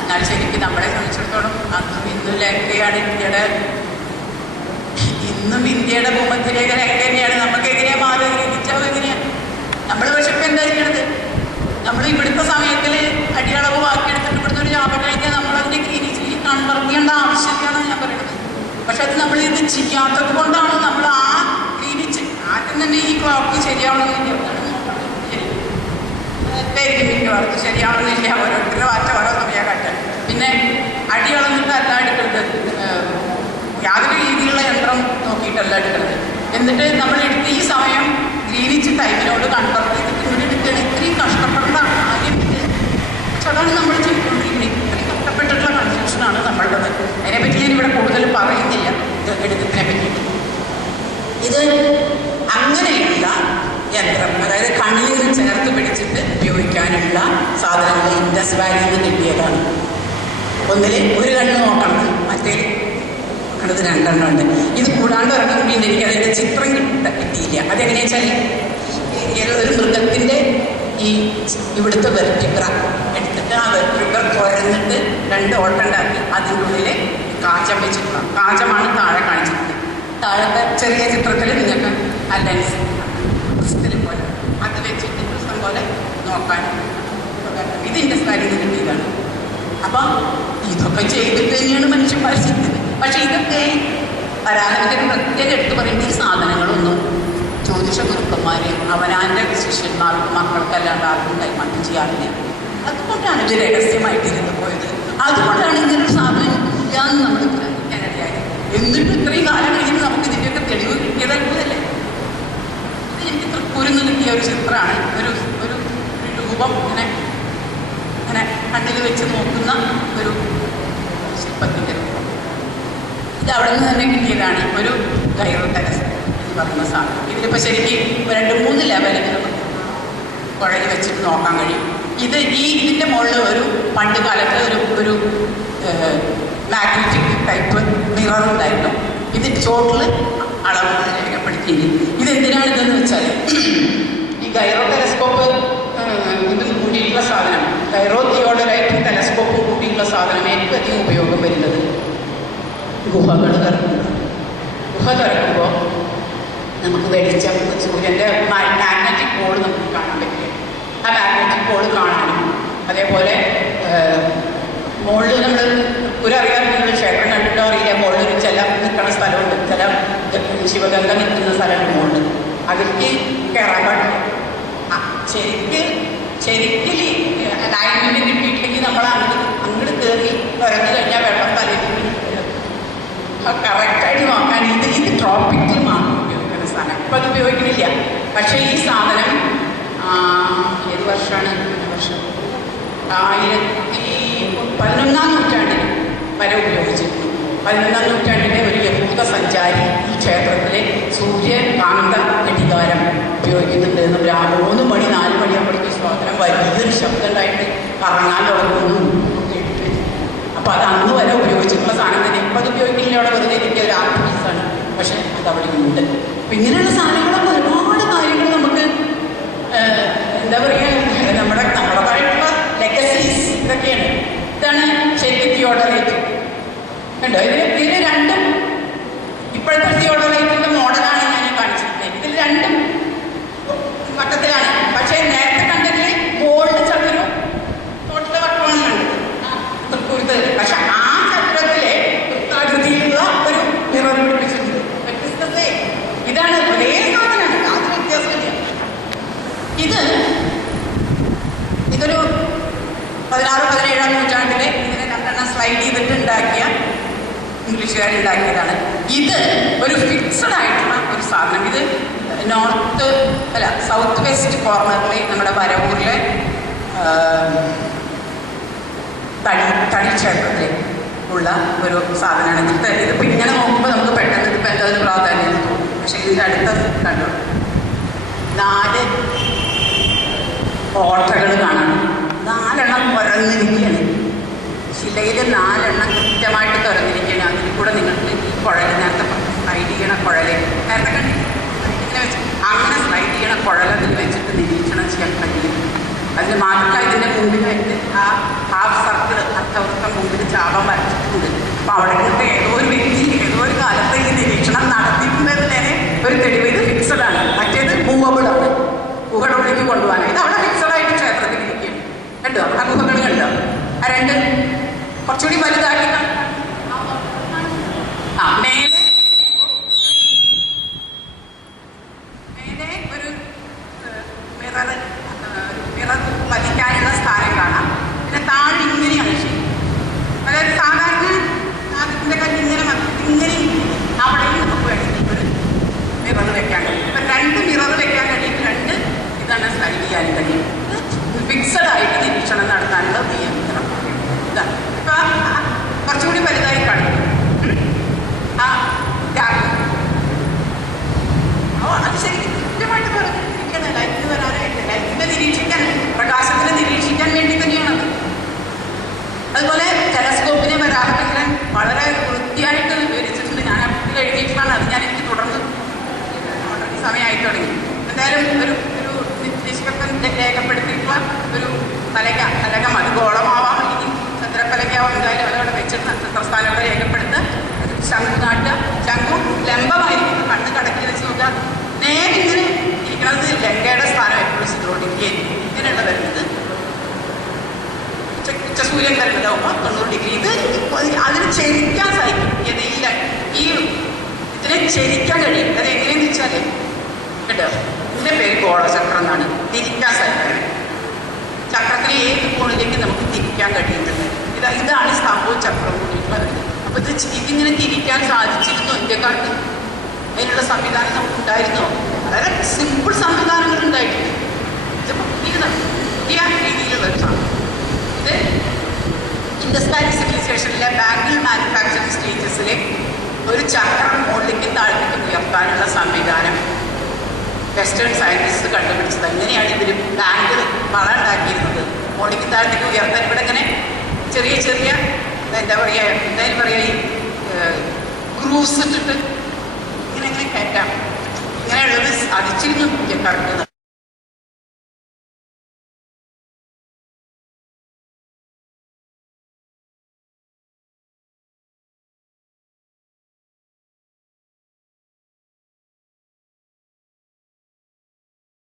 എന്നാൽ ശരിക്കും നമ്മളെ സംബന്ധിച്ചിടത്തോളം അന്നും ഇന്നും ലങ്കയാണ് ഇന്ത്യയുടെ ഭൂമധ്യരേഖ ലങ്ക തന്നെയാണ്. നമുക്ക് എങ്ങനെയാണ് മാറി ഗ്രീനിച്ചാവും എങ്ങനെയാണ്? നമ്മൾ പക്ഷെ ഇപ്പം എന്താ ചെയ്യണത്? നമ്മൾ ഇവിടുത്തെ സമയത്തിൽ അടിയളവ് ബാക്കിയെടുത്തിട്ട് ഇവിടുത്തെ ഒരു ജാപം കഴിഞ്ഞാൽ നമ്മളതിൻ്റെ ഗ്രീനിച്ച് കൺവെർട്ട് ചെയ്യേണ്ട ആവശ്യമില്ലാന്നാണ് ഞാൻ പറയുന്നത്. പക്ഷെ അത് നമ്മൾ ഇത് ചെയ്യാത്തത് കൊണ്ടാണ് നമ്മൾ ആ ഗ്രീനിച്ച് ആദ്യം തന്നെ ഈ ക്ലോക്ക് ശരിയാവണമെന്നില്ല, പേരിട്ട് ശരിയാവണമെന്നില്ല, ഓരോരുത്തരുടെ വാച്ച ഓരോ സമയം കാട്ടാൻ. പിന്നെ അടി അളന്നിട്ടല്ല എടുക്കുന്നത്, യാതൊരു രീതിയിലുള്ള യന്ത്രം നോക്കിയിട്ടല്ല എടുക്കുന്നത്. എന്നിട്ട് നമ്മൾ എടുത്ത് ഈ സമയം ഗ്രീനിച്ച് ടൈമിനോട് കൺവെർട്ട് ചെയ്തിട്ട് ഇങ്ങനെ എടുക്കുകയാണ്. ഇത്രയും കഷ്ടപ്പെടേണ്ട കാര്യമില്ല. പക്ഷെ അതാണ് നമ്മൾ ചെയ്തുകൊണ്ടിരിക്കുന്നത്. ഇത്രയും കഷ്ടപ്പെട്ടിട്ടുള്ള കൺഫ്യൂഷനാണ് നമ്മളുടേത്. അതിനെപ്പറ്റി ഞാൻ ഇവിടെ കൂടുതൽ പറയുന്നില്ല ഗണിതത്തിനെ പറ്റിയിട്ട്. ഇത് അങ്ങനെയുള്ള യന്ത്രം, അതായത് കണ്ണിൽ ചേർത്ത് പിടിച്ചിട്ട് ഉപയോഗിക്കാനുള്ള സാധനങ്ങൾ ഇൻഡസ് വാലിയിൽ നിന്ന് കിട്ടിയതാണ്. ഒന്നിൽ ഒരു കണ്ണ് നോക്കണം, മറ്റേ നോക്കണത് 2 എണ്ണം ഉണ്ട്. ഇത് കൂടാണ്ട് ഒരെണ്ണം കൂടി എനിക്ക് അതിൻ്റെ ചിത്രം കിട്ടിയില്ല. അതെങ്ങനെയാ വെച്ചാൽ ഒരു മൃഗത്തിൻ്റെ ഈ ഇവിടുത്തെ വെർട്ടിബ്ര എടുത്തിട്ട് ആ വെർട്ടിബ്ര തുറന്നിട്ട് 2 ഓട്ടണ്ടാക്കി അതിൻ്റെ ഉള്ളിൽ കാചം വെച്ചിട്ടുള്ള കാചമാണ് താഴെ കാണിച്ചിട്ടുണ്ട്. താഴത്തെ ചെറിയ ചിത്രത്തിൽ നിങ്ങൾക്ക് ആ ലെൻസ് ക്രിസ്റ്റൽ പോലെ അത് വെച്ചിട്ട് ക്രിസ്റ്റം പോലെ നോക്കാൻ ഇത് ഇൻഡസ് വാലിയിൽ നിന്ന് കിട്ടിയതാണ്. അപ്പം ഇതൊക്കെ ചെയ്തിട്ട് തന്നെയാണ് മനുഷ്യന്മാർ ചെയ്യുന്നത്. പക്ഷെ ഇതൊക്കെ വരാഹമിൻ്റെ പ്രത്യേകം എടുത്തു പറയേണ്ട ഈ സാധനങ്ങളൊന്നും ജ്യോതിഷ ഗുരുക്കന്മാർ അവനാൻ്റെ ശിഷ്യന്മാർക്കും മക്കൾക്കല്ലാണ്ട് ആർക്കും കൈമാറ്റം ചെയ്യാറില്ല. അതുകൊണ്ടാണ് ഇത് രഹസ്യമായിട്ടിരുന്ന് പോയത്. അതുകൊണ്ടാണ് ഇങ്ങനൊരു സാധനം ഇല്ലാന്ന് നമ്മൾ ഗ്രഹിക്കാനിടയായത്. എന്നിട്ട് ഇത്രയും കാലം കഴിഞ്ഞ് നമുക്ക് ഇതിൻ്റെയൊക്കെ തെളിവ് കിട്ടിയത് അത്ഭുതമല്ലേ? ഇത് എനിക്ക് തൃക്കൂരിൽ നിന്ന് കിട്ടിയ ഒരു ചിത്രമാണ്. ഒരു രൂപം ഇങ്ങനെ ഇങ്ങനെ കണ്ണിൽ വെച്ച് നോക്കുന്ന ഒരു ശില്പത്തിൻ്റെ രൂപം. ഇത് അവിടെ നിന്ന് തന്നെ കിട്ടിയതാണ്. ഒരു ഗൈറോ ടെലസ്കോപ്പ് എന്ന് പറയുന്ന സാധനം. ഇതിലിപ്പോൾ ശരിക്കും 2-3 ലെവലിൽ കുഴൽ വെച്ചിട്ട് നോക്കാൻ കഴിയും. ഇതിൻ്റെ മുകളിൽ ഒരു പണ്ട് കാലത്ത് ഒരു മാഗ്നറ്റിക് ടൈപ്പ് മിറർ ഉണ്ടായിരുന്നു. ഇത് ചോട്ടിൽ അളവ് രേഖപ്പെടുത്തിയിരുന്നു. ഇതെന്തിനാണിതെന്ന് വെച്ചാൽ ഈ ഗൈറോ ടെലസ്കോപ്പ് ഇതും കൂടിയുള്ള സാധനം, ഗൈറോ തിയോഡലൈറ്റ് ടെലസ്കോപ്പും കൂടിയുള്ള സാധനം ഏറ്റവും അധികം ഉപയോഗം വരുന്നത് ഗുഹകൾ തുറക്കുന്നത്. ഗുഹ തുറക്കുമ്പോൾ നമുക്ക് വെളിച്ചം, സൂര്യൻ്റെ മാഗ്നറ്റിക് പോൾ നമുക്ക് കാണാൻ പറ്റില്ല. ആ മാഗ്നറ്റിക് പോൾ കാണാനും അതേപോലെ മുകളിൽ നമ്മൾ അറിയാൻ നിങ്ങൾ ക്ഷേത്രം കണ്ടിട്ടോ അറിയില്ല, മുകളിലൊരു ചില നിൽക്കുന്ന സ്ഥലമുണ്ട്, ചില ശിവഗംഗ നിൽക്കുന്ന സ്ഥലമുണ്ട് മുകളിൽ, അതിലേക്ക് കയറാൻ പാടില്ല. ശരിക്കും ലൈനിൽ കിട്ടിയിട്ടില്ലെങ്കിൽ നമ്മൾ അങ്ങോട്ട് കയറി തുറന്നു കഴിഞ്ഞാൽ വെള്ളം തലയിൽ കറക്റ്റായിട്ട് നോക്കാൻ ഇത് ട്രോപ്പിക്കിൽ മാത്രം ഉപയോഗിക്കുന്ന സാധനം. ഇപ്പം അത് ഉപയോഗിക്കുന്നില്ല. പക്ഷേ ഈ സാധനം ഏത് വർഷമാണ്? 11-ാം നൂറ്റാണ്ടിൽ വരെ ഉപയോഗിച്ചിരുന്നു. 11-ാം നൂറ്റാണ്ടിലെ ഒരു യഹൂദ സഞ്ചാരി ഈ ക്ഷേത്രത്തിലെ സൂര്യകാന്ത ഘടികാരം ഉപയോഗിക്കുന്നുണ്ട് എന്ന് 3 മണി 4 മണിയാകുമ്പോഴേക്കും സ്വാതന്ത്ര്യം വലിയൊരു ശബ്ദം ഉണ്ടായിട്ട് കറങ്ങാൻ തുടങ്ങുന്നു. അപ്പോൾ അത് അന്ന് വരെ ഉപയോഗിച്ചിട്ടുള്ള സാധനം തന്നെ. ഇപ്പം അത് ഉപയോഗിക്കില്ല, അവിടെ വെറുതെ എനിക്ക് ഒരു ആർട്ടിഫിസാണ്. പക്ഷേ അത് അവിടെ ഉണ്ട്. അപ്പം ഇങ്ങനെയുള്ള സാധനങ്ങളൊക്കെ ഒരുപാട് കാര്യങ്ങൾ നമുക്ക് എന്താ പറയുക, നമ്മുടേതായിട്ടുള്ള ലെഗസീസ് ഇതൊക്കെയാണ്. ഇതാണ് ശരിക്കും തിയോഡറേറ്റ് കണ്ടോ. ഇതിൽ രണ്ടും ഇപ്പോഴത്തെ തിയോഡറേറ്റിൻ്റെ മോഡലാണ് ഞാൻ കാണിച്ചിട്ടുള്ളത്. ഇതിൽ രണ്ടും വട്ടത്തിലാണ്. പക്ഷേ നേരത്തെ കണ്ടതിൽ ഗോൾഡ് ചക്രം ടോട്ടൽ വട്ടമാണ് കണ്ടത് തൃപ്പൂരത്ത്. പക്ഷെ ആ ചക്രത്തിലെ ആകൃതിയിലുള്ള ഒരു മിറർ പിടിപ്പിച്ചിട്ടുണ്ട്. വ്യത്യസ്തതയെ ഇതാണ് ഒരേ സാധനമാണ്, യാതൊരു വ്യത്യാസമില്ല. ഇതൊരു 16-17-ാം നൂറ്റാണ്ടിലെ ഇങ്ങനെ 2 സ്ലൈഡ് ചെയ്തിട്ട് ഉണ്ടാക്കിയ ഇംഗ്ലീഷുകാരുണ്ടാക്കിയതാണ്. ഇത് ഒരു ഫിക്സഡ് ആയിട്ടുള്ള ഒരു സാധനം. ഇത് സൗത്ത് വെസ്റ്റ് കോർണറിൽ നമ്മുടെ വരവൂരിലെ തടി ക്ഷേത്രത്തിൽ ഉള്ള ഒരു സാധനമാണ്. ഇതിപ്പോൾ ഇങ്ങനെ നോക്കുമ്പോൾ നമുക്ക് പെട്ടെന്ന് ഇതിപ്പോൾ എന്താ ഒരു പ്രാധാന്യം തോന്നും. പക്ഷേ ഇതിൻ്റെ അടുത്ത കണ്ടു 4 ഓട്ടകൾ കാണാം. 4 തുറന്നിരിക്കുകയാണ്. ശിലയിൽ 4 കൃത്യമായിട്ട് തുറന്നിരിക്കുകയാണ്. അതിൽ കൂടെ നിങ്ങൾക്ക് ഈ കുഴൽ, നേരത്തെ സ്ലൈഡ് ചെയ്യണ കുഴൽ നേരത്തെ കണ്ടിങ്ങനെ വെച്ച് അങ്ങനെ സ്ലൈഡ് ചെയ്യണ കുഴൽ അതിൽ വെച്ചിട്ട് നിരീക്ഷണം ചെയ്യാൻ കഴിയും. അതിന് മാത്രമല്ല ഇതിൻ്റെ മുമ്പിലായിട്ട് ആ ഹാഫ് സർക്കിൾ അർത്ഥവൃത്തം മുമ്പിൽ ചാപം വരച്ചിട്ടുണ്ട്. അപ്പോൾ അവിടെ നിന്നിട്ട് ഏതോ ഒരു വ്യക്തി ഏതോ ഒരു കാലത്ത് ഈ നിരീക്ഷണം നടത്തിയിട്ടുണ്ടെന്നതിനെ ഒരു തെളിവ്. ഇത് ഫിക്സഡാണ്. മറ്റേത് മൂവബിളാണ്, ഗുഹകളിലേക്ക് കൊണ്ടുപോകാൻ. ഇത് അവിടെ ഫിക്സഡായിട്ട് ക്ഷേത്രത്തിൽ ഇരിക്കുകയാണ്. കണ്ടോ ആ ഗുഹകൾ കണ്ടോ? ആ 2 കുറച്ചുകൂടി വലുതാക്കി മേലെ ഒരു മിറർ വലിക്കാനുള്ള സ്ഥാനം കാണാം. പിന്നെ താഴെ ഇങ്ങനെയാണ് ശരി. അതായത് സാധാരണ അതിൻ്റെ കല്ല് ഇങ്ങനെ അവിടെയും നമുക്ക് വേണമെങ്കിൽ ഒരു മിറർ വെക്കാൻ കഴിയും. ഇപ്പം 2 മിറർ വെക്കാൻ കഴിയും. 2 ഇതാണ് സ്ലൈഡ് ചെയ്യാനും കഴിയും. ഫിക്സഡ് ആയിട്ട് നിരീക്ഷണം നടത്താനുള്ള നിയന്ത്രണം ഇതാണ്. ഇപ്പം കുറച്ചുകൂടി വലുതായി കാണിക്കും ആ ഗ്യാപ്പ്. അപ്പോൾ അത് ശരിക്കും കൃത്യമായിട്ട് പറഞ്ഞിരിക്കണം. ലൈറ്റിന് വരാനായിട്ട് ലൈറ്റിനെ നിരീക്ഷിക്കാൻ, പ്രകാശത്തിനെ നിരീക്ഷിക്കാൻ വേണ്ടി തന്നെയാണത്. അതുപോലെ ടെലസ്കോപ്പിനെ വരാറില്ലെങ്കിലും വളരെ വൃത്തിയായിട്ട് വിവരിച്ചിട്ടുണ്ട്. ഞാൻ ആ ബുക്കിൽ എഴുതിയിട്ടാണ്. അത് ഞാൻ എനിക്ക് തുടർന്ന് സമയമായി തുടങ്ങി. എന്തായാലും ഒരു നിഷ്കർഷം രേഖപ്പെടുത്തിയിട്ടുള്ള ഒരു ഫലകം അത് ഗോളമാവാം, അല്ലെങ്കിൽ ചന്ദ്രഫലകയാവും. എന്തായാലും അതവിടെ വെച്ചിട്ട് നക്ഷത്രസ്ഥാനത്തെ രേഖപ്പെടുത്ത്. ശംഖു നാട്ടുക. ശംഖു ലംബമായിരിക്കും. കണ്ണ് കടക്കി വെച്ച് നോക്കുക. നേരെ ഇങ്ങനെ ഇരിക്കുന്നത് ലങ്കയുടെ സ്ഥാനം എപ്പോഴും സിദ്രോട്ടിരിക്കുകയായിരിക്കും. ഇങ്ങനെയുള്ള വരുന്നത് ഉച്ചസൂര്യൻ വരുന്നതാവുമ്പോൾ 90 ഡിഗ്രി. ഇത് അതിന് ചെരിക്കാൻ സാധിക്കും. ഇതിനെ ചെരിക്കാൻ കഴിയും. അത് എങ്ങനെയെന്ന് വെച്ചാൽ കേട്ടോ, ഇതിൻ്റെ പേര് ഗോളചക്രം എന്നാണ്. തിരിക്കാൻ സാധിക്കുന്നത്. ചക്രത്തിലെ ഏത് കോണിലേക്ക് നമുക്ക് തിരിക്കാൻ കഴിയുന്നുണ്ട്. ഇതാണ് സ്തംഭവും ചക്രവും കൂടിയിട്ടുള്ളത്. അപ്പോൾ ഇതിങ്ങനെ തിരിക്കാൻ സാധിച്ചിരുന്നു ഇന്ത്യക്കാർക്ക്. അതിനുള്ള സംവിധാനം നമുക്ക് ഉണ്ടായിരുന്നോ? വളരെ സിമ്പിൾ സംവിധാനങ്ങൾ ഉണ്ടായിട്ടുണ്ട്. ഇതിപ്പോൾ പുതിയ രീതിയിലുള്ള ഒരു സാധനം. ഇത് ഇൻഡസ് വാലി സിവിലൈസേഷനിലെ ബാംഗിൾ മാനുഫാക്ചറിംഗ് സ്റ്റേജസിലെ ഒരു ചക്രം മുകളിലേക്കും താഴത്തേക്കും ഉയർത്താനുള്ള സംവിധാനം വെസ്റ്റേൺ സയൻറ്റിസ്റ്റ് കണ്ടുപിടിച്ചത്. എങ്ങനെയാണ് ഇതിൽ ബാങ്കിൾ വള ഉണ്ടാക്കിയിരുന്നത്? മുകളിലേക്കും താഴത്തേക്ക് ഉയർത്താൻ ഇവിടെ ഇങ്ങനെ ചെറിയ എന്താ പറയുക ഈ ഗ്രൂസ് ഇട്ടിട്ട് ഇങ്ങനെ കയറ്റാം. ഇങ്ങനെയുള്ളത് സാധിച്ചിരുന്നു ഇന്ത്യക്കാർക്ക്.